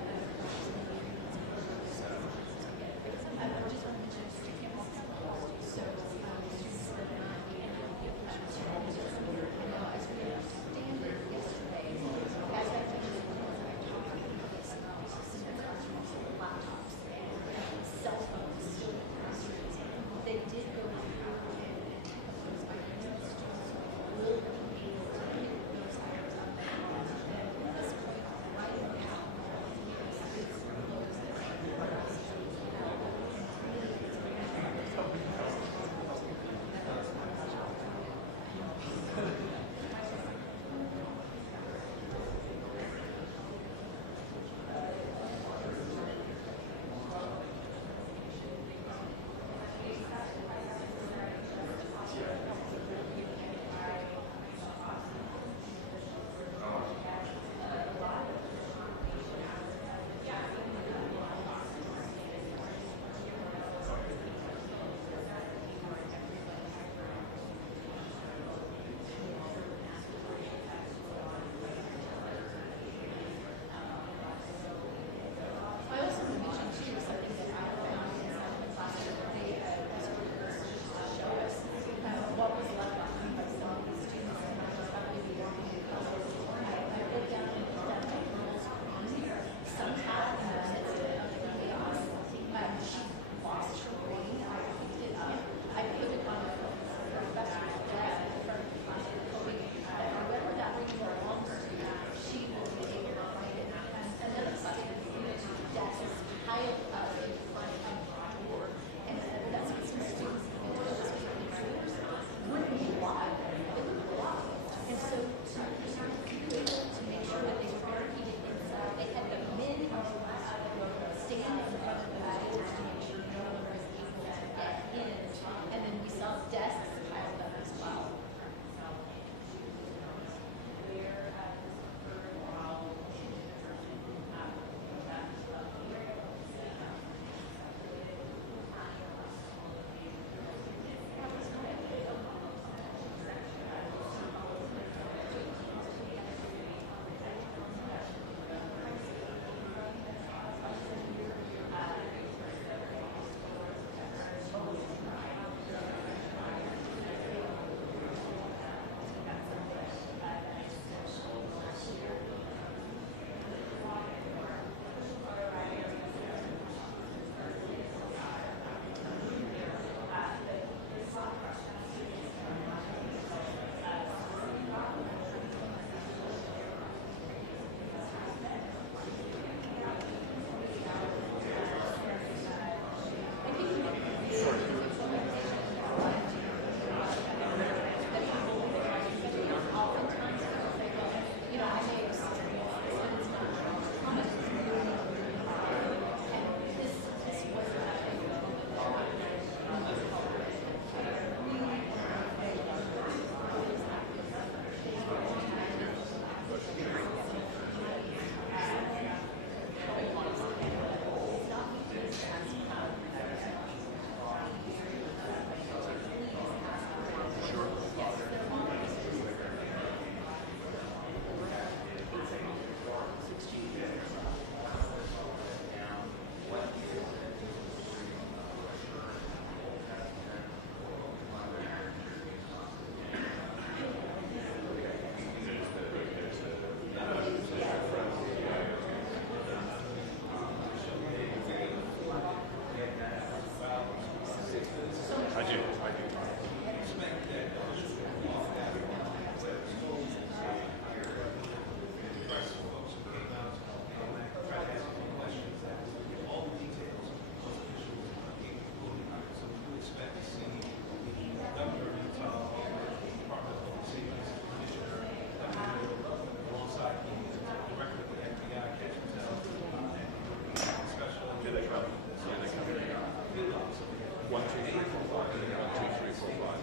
1, 2, 3, 4, 5. 1, 2, 3, 4, 5.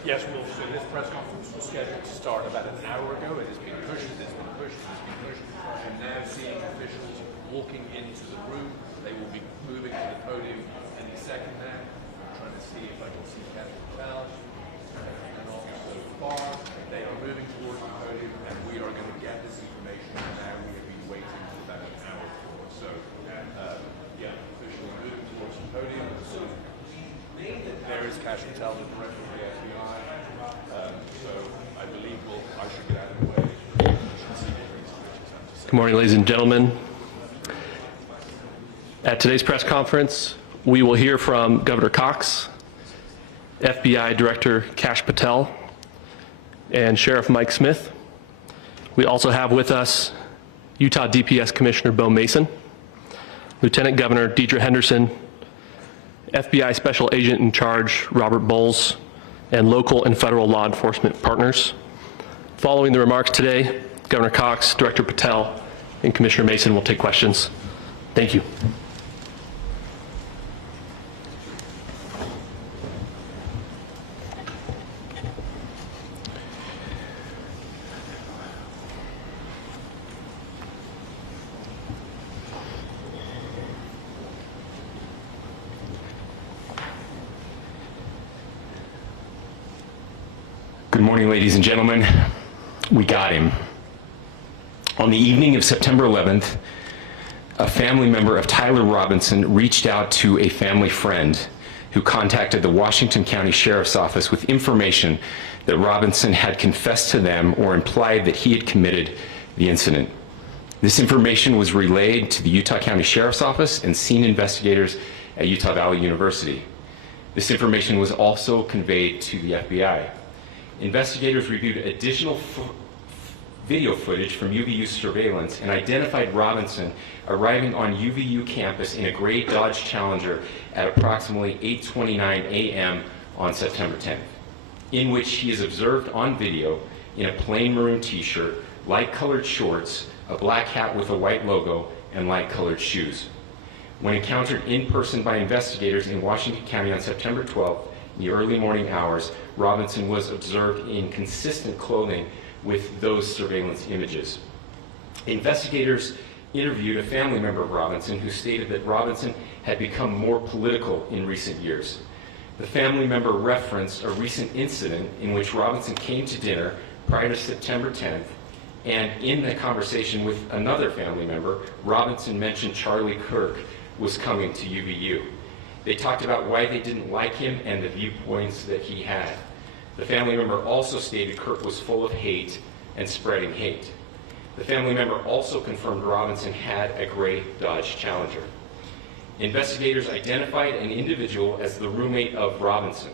Yes, so this press conference was scheduled to start about an hour ago. It has been pushed, it's been pushed, it's been pushed. I'm now seeing officials walking into the room. They will be moving to the podium any second now. I'm trying to see if I can see Captain Bell. And also so far, they are moving towards the podium, and we are going to get this information now. We have been waiting for about an hour for. So, yeah, officially moving towards the podium. So, there is Cash Patel, the director of the FBI. So I believe I should get out of the way. Good morning, ladies and gentlemen. At today's press conference, we will hear from Governor Cox, FBI Director Cash Patel, and Sheriff Mike Smith. We also have with us Utah DPS Commissioner Bo Mason, Lieutenant Governor Deidre Henderson, FBI Special Agent in Charge Robert Bowles, and local and federal law enforcement partners. Following the remarks today, Governor Cox, Director Patel, and Commissioner Mason will take questions. Thank you. Good morning, ladies and gentlemen. We got him. On the evening of September 11th, a family member of Tyler Robinson reached out to a family friend who contacted the Washington County Sheriff's Office with information that Robinson had confessed to them or implied that he had committed the incident. This information was relayed to the Utah County Sheriff's Office and scene investigators at Utah Valley University. This information was also conveyed to the FBI. Investigators reviewed additional video footage from UVU surveillance and identified Robinson arriving on UVU campus in a gray Dodge Challenger at approximately 8:29 a.m. on September 10th, in which he is observed on video in a plain maroon t-shirt, light-colored shorts, a black hat with a white logo, and light-colored shoes. When encountered in person by investigators in Washington County on September 12th, in the early morning hours, Robinson was observed in consistent clothing with those surveillance images. Investigators interviewed a family member of Robinson who stated that Robinson had become more political in recent years. The family member referenced a recent incident in which Robinson came to dinner prior to September 10th, and in the conversation with another family member, Robinson mentioned Charlie Kirk was coming to UVU. They talked about why they didn't like him and the viewpoints that he had. The family member also stated Kirk was full of hate and spreading hate. The family member also confirmed Robinson had a gray Dodge Challenger. Investigators identified an individual as the roommate of Robinson.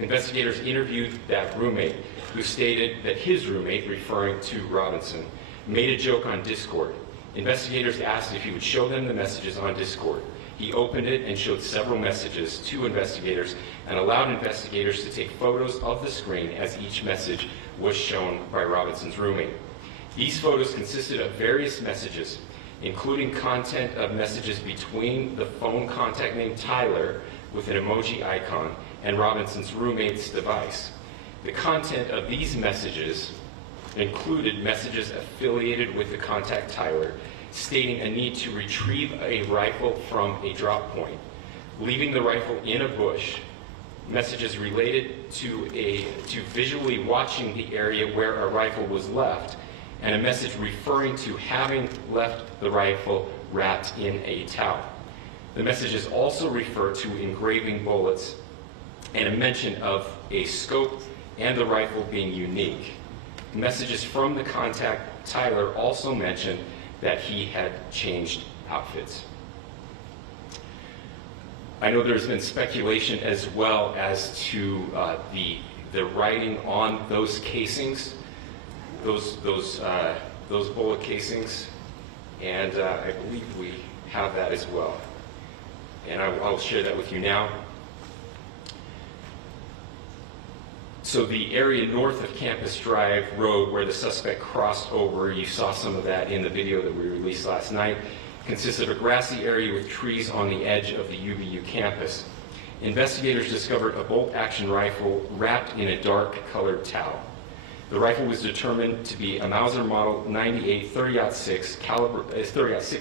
Investigators interviewed that roommate, who stated that his roommate, referring to Robinson, made a joke on Discord. Investigators asked if he would show them the messages on Discord. He opened it and showed several messages to investigators and allowed investigators to take photos of the screen as each message was shown by Robinson's roommate. These photos consisted of various messages, including content of messages between the phone contact named Tyler with an emoji icon and Robinson's roommate's device. The content of these messages included messages affiliated with the contact Tyler, stating a need to retrieve a rifle from a drop point, leaving the rifle in a bush, messages related to visually watching the area where a rifle was left, and a message referring to having left the rifle wrapped in a towel. The messages also refer to engraving bullets and a mention of a scope and the rifle being unique. Messages from the contact, Tyler, also mentioned that he had changed outfits. I know there's been speculation as well as to the writing on those casings, those bullet casings, and I believe we have that as well. And I'll share that with you now. So the area north of Campus Drive Road where the suspect crossed over, you saw some of that in the video that we released last night, consists of a grassy area with trees on the edge of the UVU campus. Investigators discovered a bolt-action rifle wrapped in a dark-colored towel. The rifle was determined to be a Mauser Model 98 30-06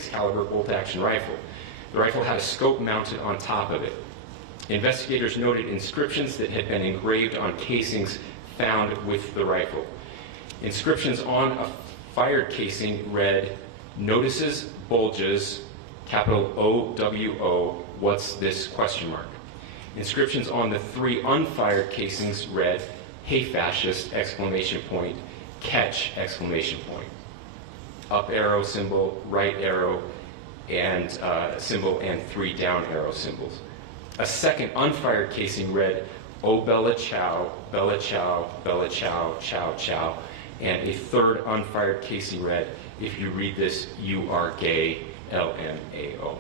caliber bolt-action rifle. The rifle had a scope mounted on top of it. Investigators noted inscriptions that had been engraved on casings found with the rifle. Inscriptions on a fired casing read, "Notices bulges, capital O-W-O, what's this, question mark." Inscriptions on the 3 unfired casings read, "Hey fascist, exclamation point, catch, exclamation point." Up arrow symbol, right arrow, and symbol, and 3 down arrow symbols. A second unfired casing read, "Oh Bella Chow, Bella Chow, Bella Chow, Chow Chow," and a third unfired casing read, "If you read this, you are gay, LMAO."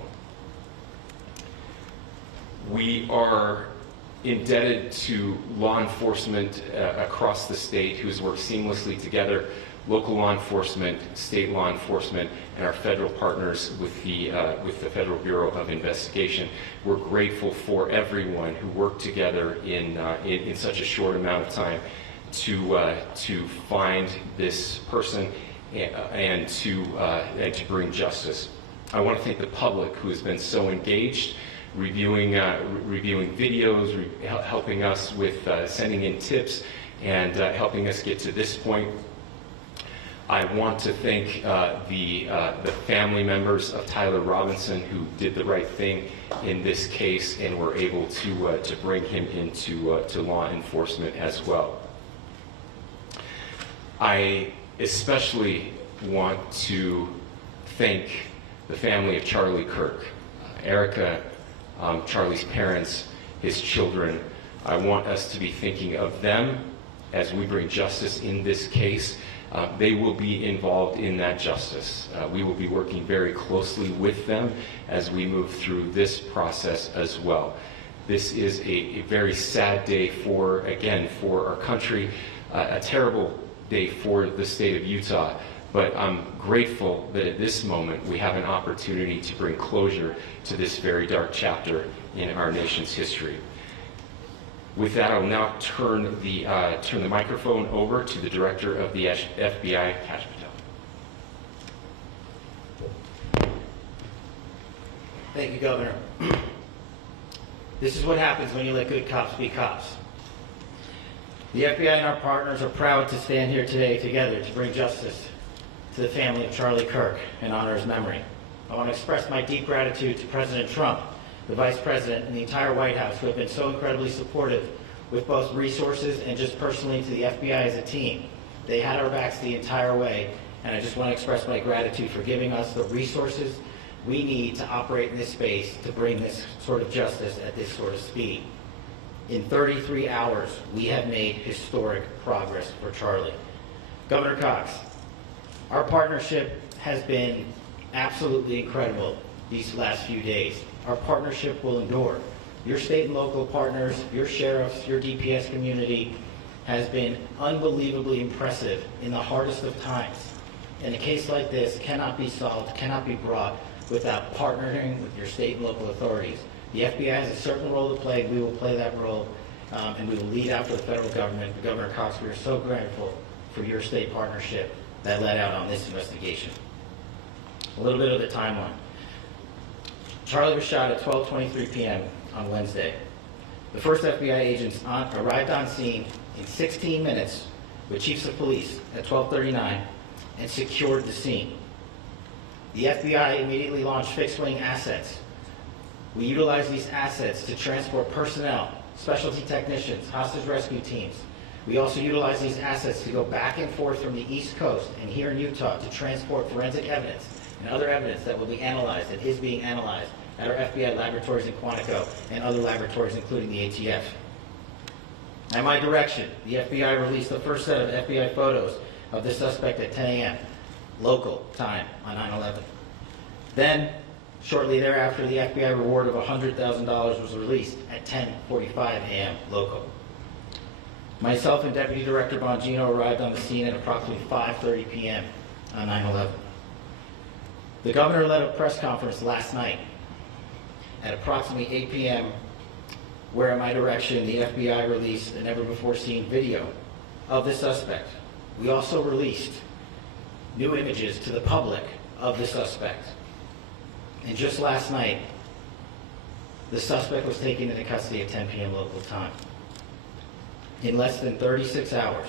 We are indebted to law enforcement across the state who's worked seamlessly together, local law enforcement, state law enforcement, and our federal partners with the Federal Bureau of Investigation. We're grateful for everyone who worked together in such a short amount of time to find this person and to bring justice. I want to thank the public who has been so engaged, reviewing videos, helping us with sending in tips, and helping us get to this point. I want to thank the family members of Tyler Robinson who did the right thing in this case and were able to bring him into to law enforcement as well. I especially want to thank the family of Charlie Kirk, Erica, Charlie's parents, his children. I want us to be thinking of them as we bring justice in this case. They will be involved in that justice. We will be working very closely with them as we move through this process as well. This is a very sad day for our country, a terrible day for the state of Utah, but I'm grateful that at this moment we have an opportunity to bring closure to this very dark chapter in our nation's history. With that, I'll now turn the microphone over to the Director of the FBI, Kash Patel. Thank you, Governor. This is what happens when you let good cops be cops. The FBI and our partners are proud to stand here today together to bring justice to the family of Charlie Kirk and honor his memory. I want to express my deep gratitude to President Trump, the Vice President, and the entire White House who have been so incredibly supportive with both resources and just personally to the FBI as a team. They had our backs the entire way, and I just want to express my gratitude for giving us the resources we need to operate in this space to bring this sort of justice at this sort of speed. In 33 hours, we have made historic progress for Charlie. Governor Cox, our partnership has been absolutely incredible these last few days. Our partnership will endure. Your state and local partners, your sheriffs, your DPS community has been unbelievably impressive in the hardest of times. And a case like this cannot be solved, cannot be brought without partnering with your state and local authorities. The FBI has a certain role to play. We will play that role, and we will lead out for the federal government. Governor Cox, we are so grateful for your state partnership that led out on this investigation. A little bit of the timeline. Charlie was shot at 12:23 p.m. on Wednesday. The first FBI agents arrived on scene in 16 minutes with chiefs of police at 12:39 and secured the scene. The FBI immediately launched fixed-wing assets. We utilized these assets to transport personnel, specialty technicians, hostage rescue teams. We also utilized these assets to go back and forth from the East Coast and here in Utah to transport forensic evidence and other evidence that will be analyzed and is being analyzed at our FBI laboratories in Quantico and other laboratories, including the ATF. At my direction, the FBI released the first set of FBI photos of the suspect at 10 a.m. local time on 9/11. Then, shortly thereafter, the FBI reward of $100,000 was released at 10:45 a.m. local. Myself and Deputy Director Bongino arrived on the scene at approximately 5:30 p.m. on 9/11. The governor led a press conference last night at approximately 8 p.m., where at my direction, the FBI released a never-before-seen video of the suspect. We also released new images to the public of the suspect. And just last night, the suspect was taken into custody at 10 p.m. local time. In less than 36 hours,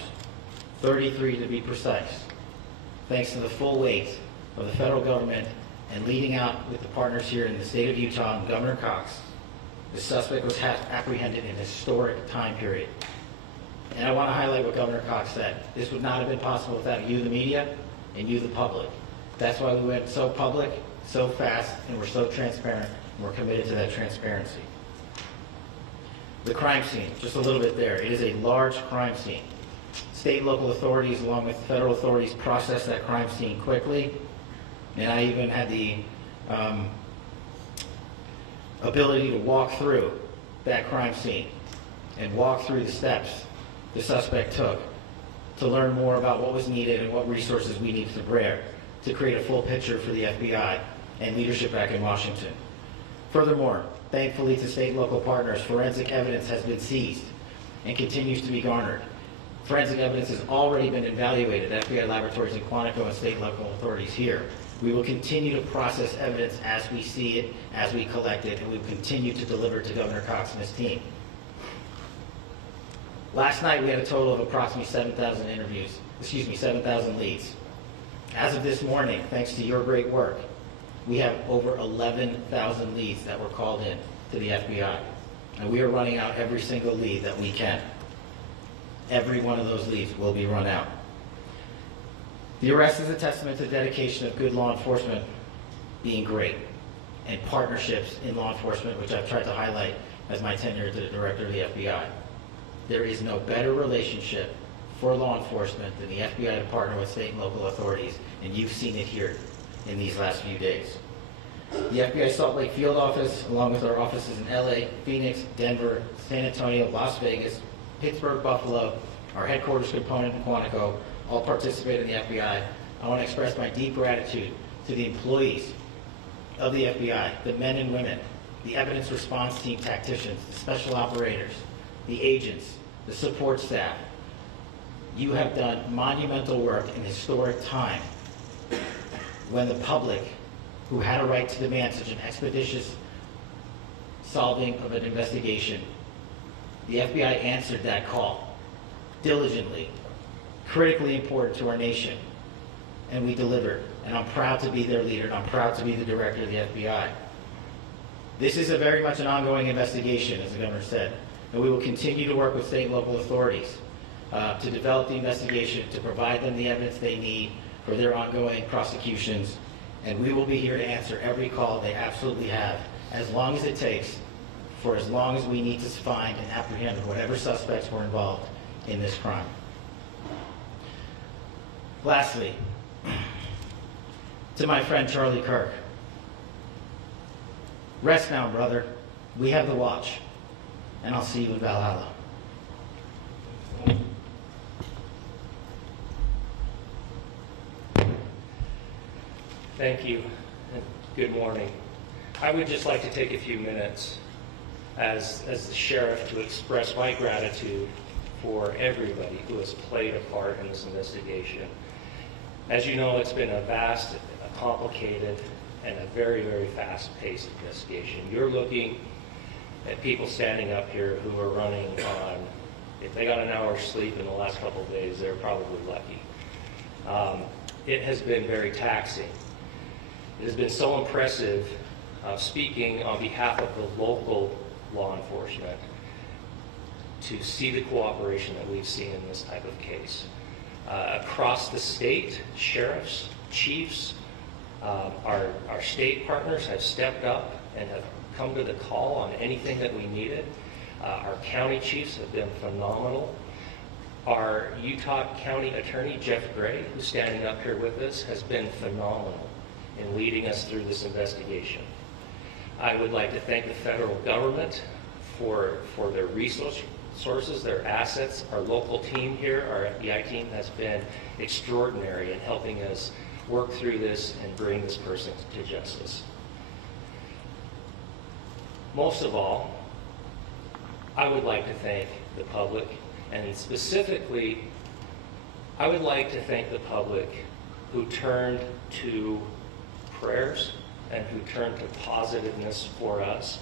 33 to be precise, thanks to the full weight of the federal government and leading out with the partners here in the state of Utah and Governor Cox, the suspect was apprehended in a historic time period. And I want to highlight what Governor Cox said. This would not have been possible without you, the media, and you, the public. That's why we went so public, so fast, and we're so transparent, and we're committed to that transparency. The crime scene, just a little bit there. It is a large crime scene. State and local authorities, along with federal authorities, processed that crime scene quickly, and I even had the ability to walk through that crime scene and walk through the steps the suspect took to learn more about what was needed and what resources we needed to bear to create a full picture for the FBI and leadership back in Washington. Furthermore, thankfully to state and local partners, forensic evidence has been seized and continues to be garnered. Forensic evidence has already been evaluated at FBI laboratories in Quantico and state and local authorities here. We will continue to process evidence as we see it, as we collect it, and we will continue to deliver to Governor Cox and his team. Last night, we had a total of approximately 7,000 leads. As of this morning, thanks to your great work, we have over 11,000 leads that were called in to the FBI. And we are running out every single lead that we can. Every one of those leads will be run out. The arrest is a testament to the dedication of good law enforcement being great, and partnerships in law enforcement, which I've tried to highlight as my tenure as the director of the FBI. There is no better relationship for law enforcement than the FBI to partner with state and local authorities, and you've seen it here in these last few days. The FBI Salt Lake Field Office, along with our offices in LA, Phoenix, Denver, San Antonio, Las Vegas, Pittsburgh, Buffalo, our headquarters component in Quantico, all participate in the FBI. I want to express my deep gratitude to the employees of the FBI, the men and women, the evidence response team tacticians, the special operators, the agents, the support staff. You have done monumental work in historic time when the public, who had a right to demand such an expeditious solving of an investigation, the FBI answered that call diligently, critically important to our nation, and we delivered. And I'm proud to be their leader, and I'm proud to be the director of the FBI. This is very much an ongoing investigation, as the governor said, and we will continue to work with state and local authorities to develop the investigation, to provide them the evidence they need for their ongoing prosecutions, and we will be here to answer every call they absolutely have, as long as it takes, for as long as we need to find and apprehend whatever suspects were involved in this crime. Lastly, to my friend Charlie Kirk, rest now, brother. We have the watch, and I'll see you in Valhalla. Thank you. Good morning. I would just like to take a few minutes as the sheriff to express my gratitude for everybody who has played a part in this investigation. As you know, it's been a vast, complicated, and a very, very fast-paced investigation. You're looking and people standing up here who are running on, if they got an hour's sleep in the last couple of days, they're probably lucky. It has been very taxing. It has been so impressive speaking on behalf of the local law enforcement to see the cooperation that we've seen in this type of case. Across the state, sheriffs, chiefs, our state partners have stepped up and have come to the call on anything that we needed. Our county chiefs have been phenomenal. Our Utah County Attorney, Jeff Gray, who's standing up here with us, has been phenomenal in leading us through this investigation. I would like to thank the federal government for their resources, their assets. Our local team here, our FBI team, has been extraordinary in helping us work through this and bring this person to justice. Most of all, I would like to thank the public, and specifically, I would like to thank the public who turned to prayers and who turned to positiveness for us.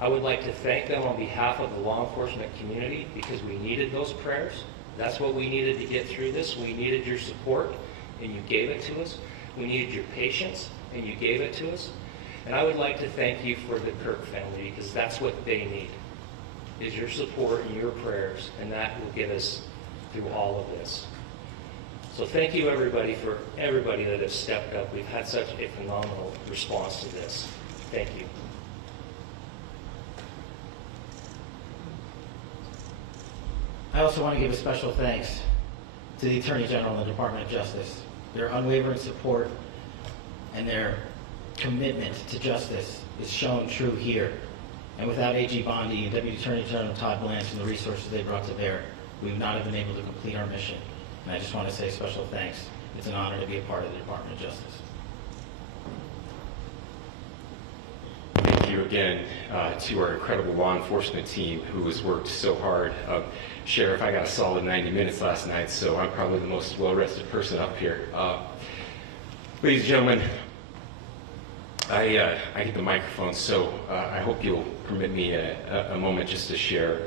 I would like to thank them on behalf of the law enforcement community because we needed those prayers. That's what we needed to get through this. We needed your support, and you gave it to us. We needed your patience, and you gave it to us. And I would like to thank you for the Kirk family because that's what they need, is your support and your prayers, and that will get us through all of this. So thank you everybody for everybody that has stepped up. We've had such a phenomenal response to this. Thank you. I also want to give a special thanks to the Attorney General and the Department of Justice. Their unwavering support and their commitment to justice is shown true here. And without AG Bondi and Deputy Attorney General Todd Blanche and the resources they brought to bear, we would not have been able to complete our mission. And I just want to say special thanks. It's an honor to be a part of the Department of Justice. Thank you again to our incredible law enforcement team who has worked so hard. Sheriff, I got a solid 90 minutes last night, so I'm probably the most well-rested person up here. Ladies and gentlemen, I get the microphone, so I hope you'll permit me a moment just to share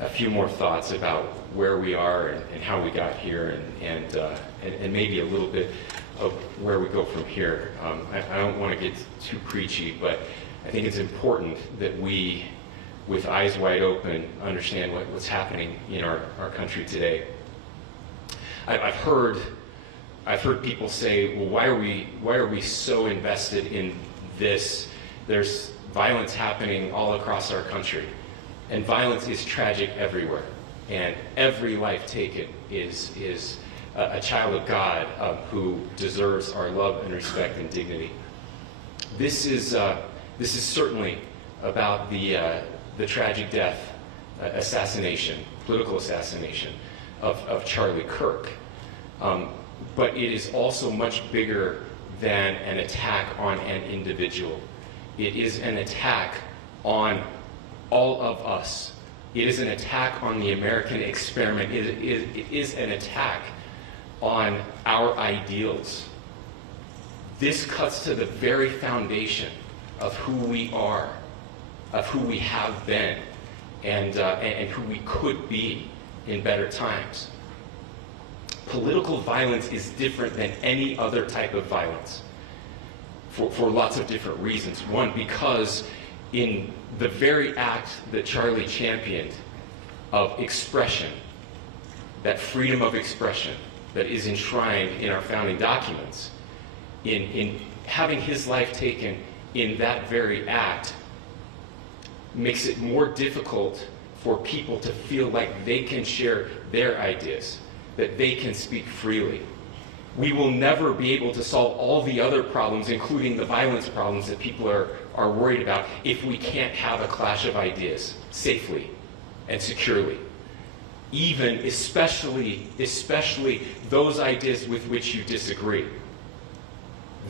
a few more thoughts about where we are and how we got here, and maybe a little bit of where we go from here. I don't want to get too preachy, but I think it's important that we, with eyes wide open, understand what's happening in our country today. I've heard people say, well, why are we so invested in this? There's violence happening all across our country, and violence is tragic everywhere, and every life taken is a child of God who deserves our love and respect and dignity. This is certainly about the tragic death, political assassination of Charlie Kirk. But it is also much bigger than an attack on an individual. It is an attack on all of us. It is an attack on the American experiment. It is an attack on our ideals. This cuts to the very foundation of who we are, of who we have been, and who we could be in better times. Political violence is different than any other type of violence for lots of different reasons. One, because in the very act that Charlie championed of expression, that freedom of expression that is enshrined in our founding documents, in having his life taken in that very act, makes it more difficult for people to feel like they can share their ideas, that they can speak freely. We will never be able to solve all the other problems, including the violence problems that people are worried about, if we can't have a clash of ideas safely and securely. Even, especially those ideas with which you disagree.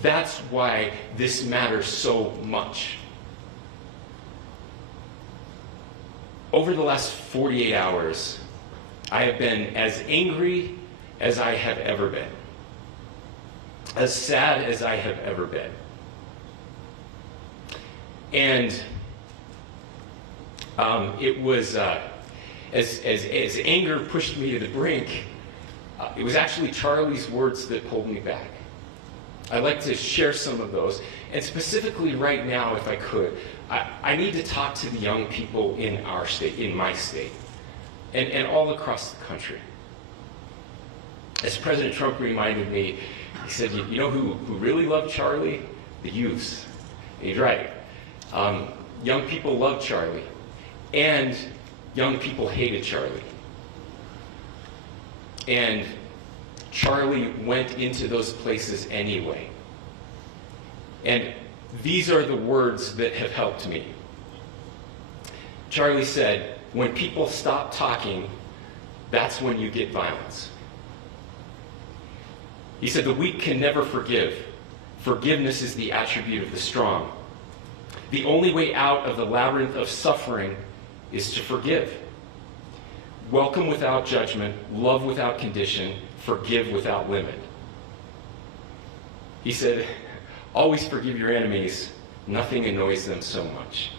That's why this matters so much. Over the last 48 hours, I have been as angry as I have ever been, as sad as I have ever been. And It was, as anger pushed me to the brink, it was actually Charlie's words that pulled me back. I'd like to share some of those. And specifically right now, if I could, I need to talk to the young people in our state, in my state, and all across the country. As President Trump reminded me, he said, you know who really loved Charlie? The youths. And he's right. Young people loved Charlie, and young people hated Charlie. And Charlie went into those places anyway. And these are the words that have helped me. Charlie said, when people stop talking, that's when you get violence. He said, the weak can never forgive. Forgiveness is the attribute of the strong. The only way out of the labyrinth of suffering is to forgive. Welcome without judgment, love without condition, forgive without limit. He said, always forgive your enemies. Nothing annoys them so much.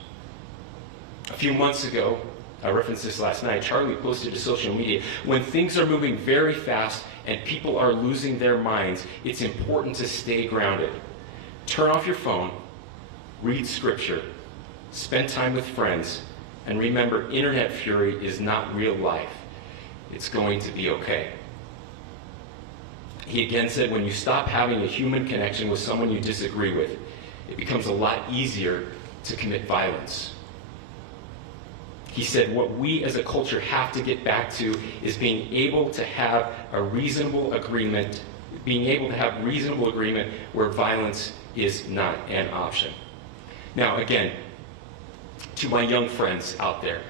A few months ago, I referenced this last night, Charlie posted to social media, when things are moving very fast and people are losing their minds, it's important to stay grounded. Turn off your phone, read scripture, spend time with friends, and remember, internet fury is not real life. It's going to be okay. He again said, when you stop having a human connection with someone you disagree with, it becomes a lot easier to commit violence. He said, what we as a culture have to get back to is being able to have a reasonable agreement, where violence is not an option. Now, again, to my young friends out there,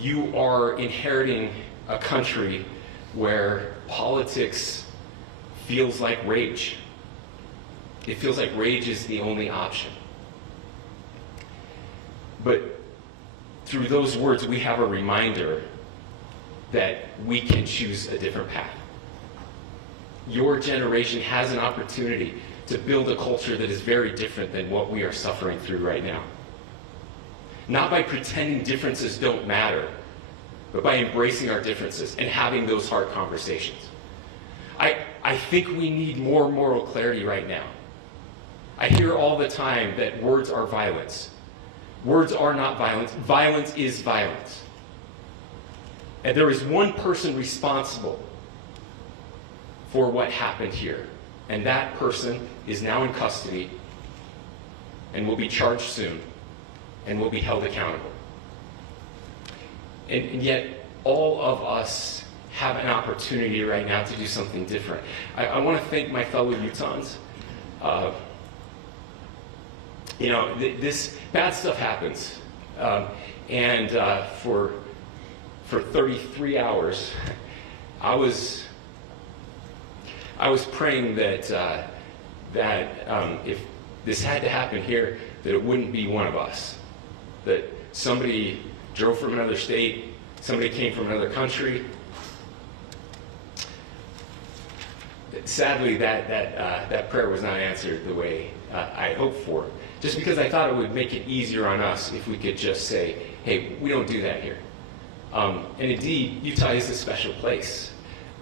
you are inheriting a country where politics feels like rage. It feels like rage is the only option. But through those words, we have a reminder that we can choose a different path. Your generation has an opportunity to build a culture that is very different than what we are suffering through right now. Not by pretending differences don't matter, but by embracing our differences and having those hard conversations. I think we need more moral clarity right now. I hear all the time that words are violence. Words are not violence. Violence is violence. And there is one person responsible for what happened here. And that person is now in custody and will be charged soon and will be held accountable. And yet, all of us have an opportunity right now to do something different. I want to thank my fellow Utahns. This bad stuff happens. For 33 hours, I was praying that if this had to happen here, that it wouldn't be one of us. That somebody drove from another state, somebody came from another country. Sadly, that prayer was not answered the way I hoped for. Just because I thought it would make it easier on us if we could just say, hey, we don't do that here. And indeed, Utah is a special place.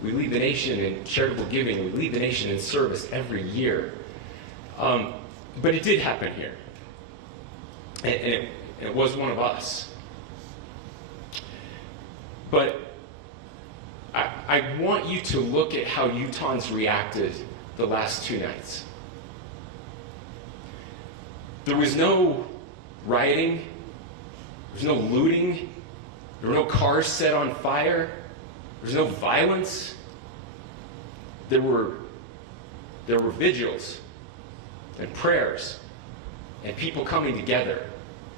We lead the nation in charitable giving. We lead the nation in service every year. But it did happen here. And it was one of us. But I want you to look at how Utahns reacted the last 2 nights. There was no rioting. There was no looting. There were no cars set on fire. There was no violence. There were vigils and prayers and people coming together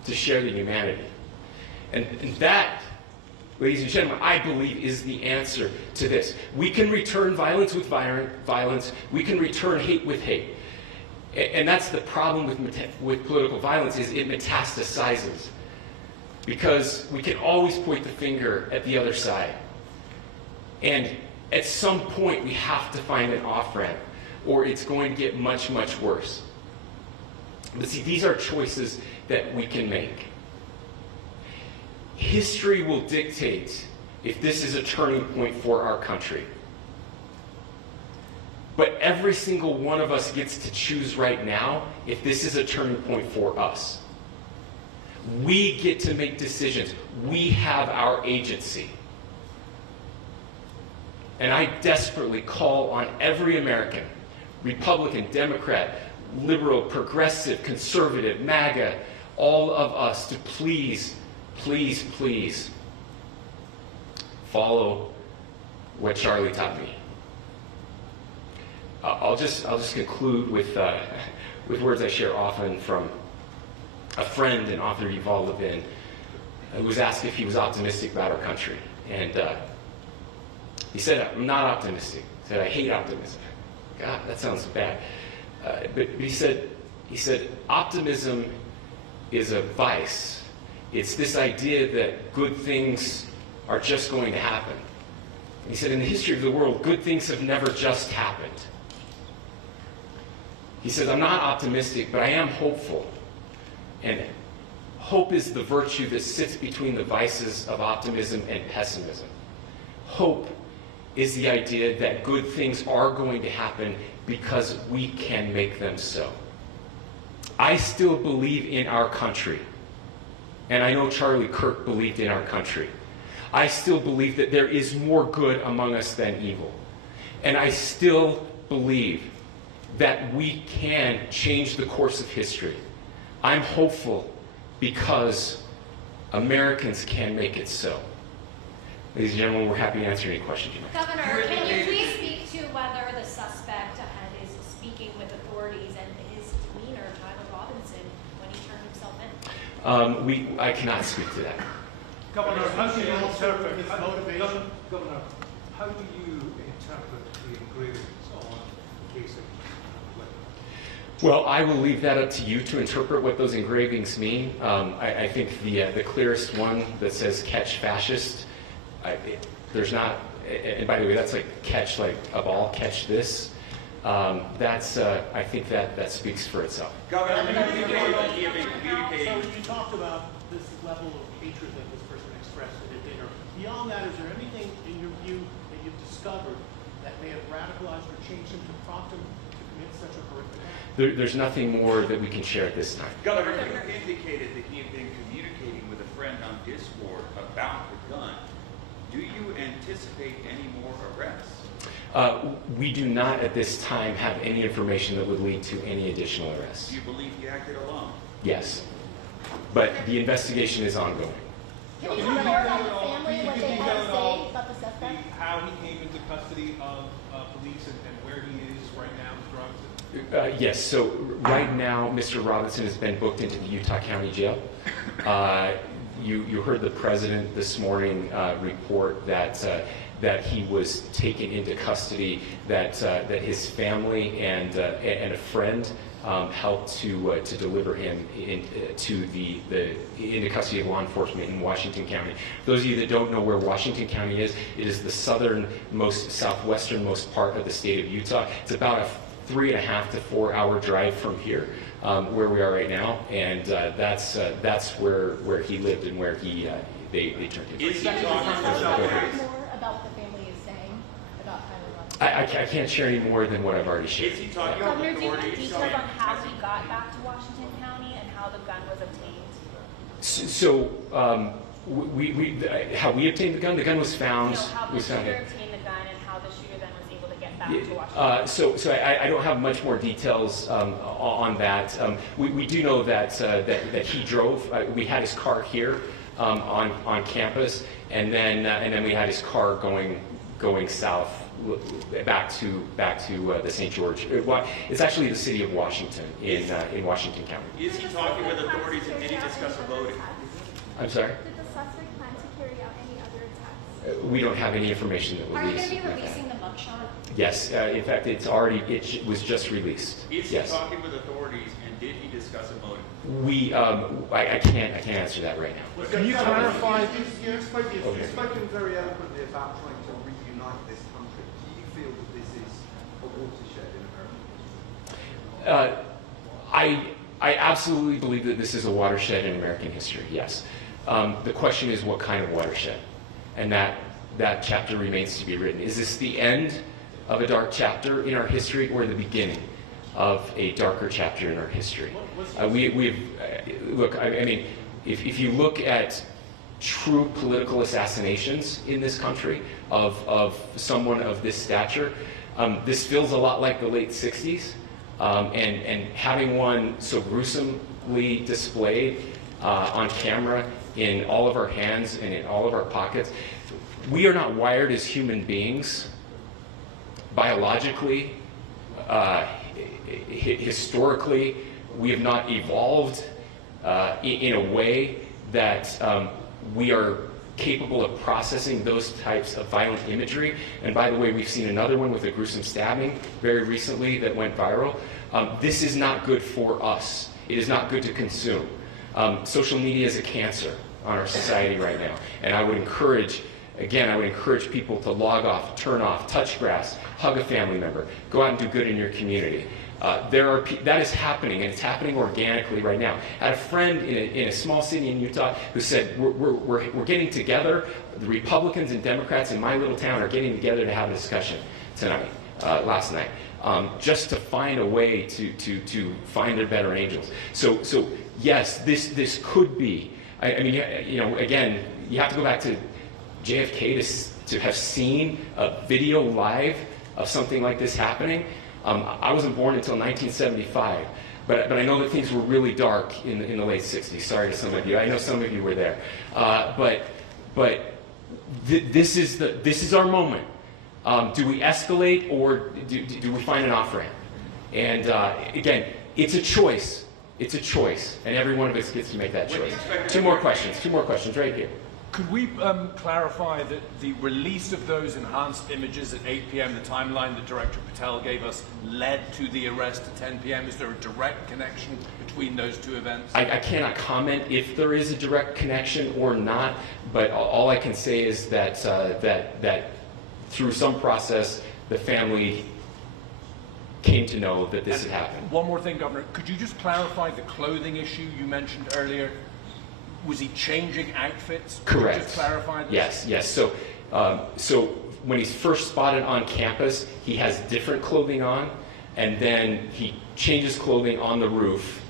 to share the humanity. And that, ladies and gentlemen, I believe is the answer to this. We can return violence with violence. We can return hate with hate. And that's the problem with political violence, is it metastasizes. Because we can always point the finger at the other side. And at some point, we have to find an off-ramp, or it's going to get much, much worse. But see, these are choices that we can make. History will dictate if this is a turning point for our country. But every single one of us gets to choose right now if this is a turning point for us. We get to make decisions. We have our agency. And I desperately call on every American, Republican, Democrat, liberal, progressive, conservative, MAGA, all of us to please, please, please follow what Charlie taught me. I'll just conclude with words I share often from a friend and author Yuval Levin, who was asked if he was optimistic about our country, and he said, "I'm not optimistic." He said, "I hate optimism." God, that sounds bad. But he said, optimism is a vice. It's this idea that good things are just going to happen. And he said, in the history of the world, good things have never just happened. He says, I'm not optimistic, but I am hopeful. And hope is the virtue that sits between the vices of optimism and pessimism. Hope is the idea that good things are going to happen because we can make them so. I still believe in our country. And I know Charlie Kirk believed in our country. I still believe that there is more good among us than evil. And I still believe that we can change the course of history. I'm hopeful because Americans can make it so. Ladies and gentlemen, we're happy to answer any questions you may have. Governor, can you please speak to whether the suspect is speaking with authorities and his demeanor, Tyler Robinson, when he turned himself in? I cannot speak to that. Governor, how do you interpret his motivation? Governor, how do you interpret the engravings on the case of Well, I will leave that up to you to interpret what those engravings mean. I think the clearest one that says "catch fascist," there's not, and by the way, that's like catch like a ball, catch this. That's I think that speaks for itself. Governor, you talked about this level of hatred that this person expressed at a dinner. Beyond that, is there anything in your view that you've discovered that may have radicalized or changed him to prompt him to commit such a horrific act? There's nothing more that we can share at this time. Governor, you indicated that he had been communicating with a friend on Discord about the gun. Do you anticipate any more arrests? We do not at this time have any information that would lead to any additional arrests. Do you believe he acted alone? Yes, but the investigation is ongoing. Can you report on the family what they had to say about the suspect? How he came into custody of police and where he is right now, Mr. Robinson? Yes, so right now, Mr. Robinson has been booked into the Utah County Jail. You heard the president this morning report that he was taken into custody, that his family and a friend helped to deliver him into custody of law enforcement in Washington County. Those of you that don't know where Washington County is, it is the southernmost, southwesternmost part of the state of Utah. It's about a 3.5 to 4 hour drive from here, where we are right now, and that's where he lived and where they turned him. Is he talking more about what the family is saying about Tyler Robinson? I can't share any more than what I've already shared. Is he talking about Governor, do you have authorities? details on how he got back to Washington County and how the gun was obtained? So how we obtained the gun? The gun was found. No, how the was found shooter in- obtained the gun and how the shooter then was able to get back to Washington. So I don't have much more details on that. We do know that he drove. We had his car here on campus, and then we had his car going south back to the St. George. It's actually the city of Washington in Washington County. Is he talking with authorities and did he discuss a voting? I'm sorry. Did the suspect plan to carry out any other attacks? We don't have any information that Are you will going to be release. releasing the mugshot? Yes, in fact, it was just released. Is Yes. he talking with authorities and did he discuss a voting? I can't answer that right now. Can you clarify? You've spoken very eloquently about trying to reunite this country. Do you feel that this is a watershed in American history? I absolutely believe that this is a watershed in American history, yes. The question is, what kind of watershed? And that chapter remains to be written. Is this the end of a dark chapter in our history, or the beginning of a darker chapter in our history? Look, I mean, if you look at true political assassinations in this country of someone of this stature, this feels a lot like the late 60s, and having one so gruesomely displayed on camera in all of our hands and in all of our pockets. We are not wired as human beings biologically, historically. We have not evolved in a way that we are capable of processing those types of violent imagery. And by the way, we've seen another one with a gruesome stabbing very recently that went viral. This is not good for us. It is not good to consume. Social media is a cancer on our society right now. And I would encourage, again, I would encourage people to log off, turn off, touch grass, hug a family member, go out and do good in your community. That is happening, and it's happening organically right now. I had a friend in a small city in Utah who said, we're getting together, the Republicans and Democrats in my little town are getting together to have a discussion tonight, last night, just to find a way to find their better angels. So yes, this could be, I mean, you know, again, you have to go back to JFK to have seen a video live of something like this happening. I wasn't born until 1975, but I know that things were really dark in the late 60s. Sorry to some of you. I know some of you were there. This is our moment. Do we escalate, or do we find an off-ramp? And again, it's a choice. It's a choice, and every one of us gets to make that choice. Two more questions right here. Could we clarify that the release of those enhanced images at 8 p.m., the timeline that Director Patel gave us, led to the arrest at 10 p.m.? Is there a direct connection between those two events? I cannot comment if there is a direct connection or not, but all I can say is that that through some process, the family came to know that this had happened. One more thing, Governor. Could you just clarify the clothing issue you mentioned earlier? Was he changing outfits? Correct. Could you just clarify this? Yes. So when he's first spotted on campus, he has different clothing on, and then he changes clothing on the roof,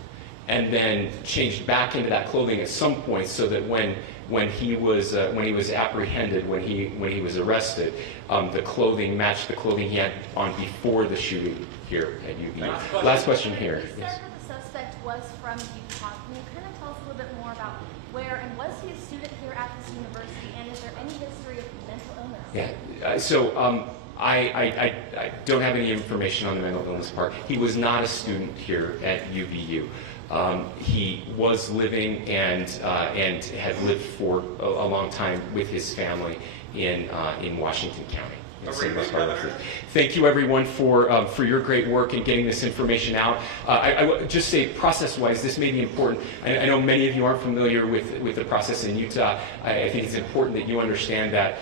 and then changed back into that clothing at some point, so that when he was apprehended, when he was arrested, the clothing matched the clothing he had on before the shooting here at UVU. Last question here. You said that the suspect was from Utah. Can you kind of tell us a little bit more about where, and was he a student here at this university, and is there any history of mental illness? Yeah. So I don't have any information on the mental illness part. He was not a student here at UVU. He was living and had lived for a long time with his family in Washington County. Thank you, everyone, for your great work in getting this information out. I would just say, process-wise, this may be important. I know many of you aren't familiar with the process in Utah. I think it's important that you understand that.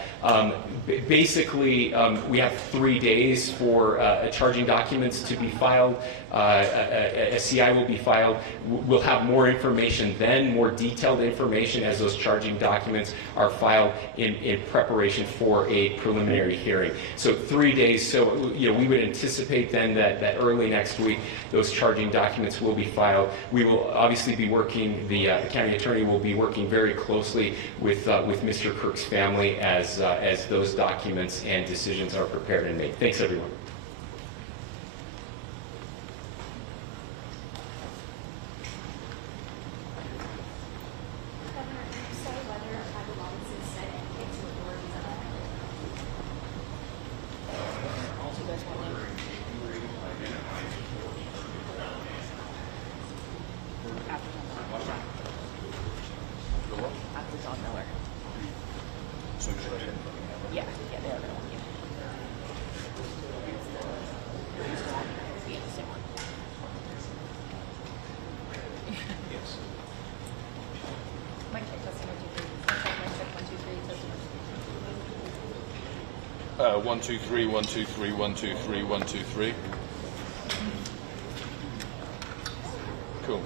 Basically, we have 3 days for charging documents to be filed. A CI will be filed. We'll have more information then, more detailed information as those charging documents are filed in preparation for a preliminary hearing. So 3 days. So we would anticipate then that early next week those charging documents will be filed. We will obviously be working. The county attorney will be working very closely with Mr. Kirk's family as those documents and decisions are prepared and made. Thanks, everyone. One, two, three, 1, 2, 3, 1, 2, 3, 1, 2, 3. Cool.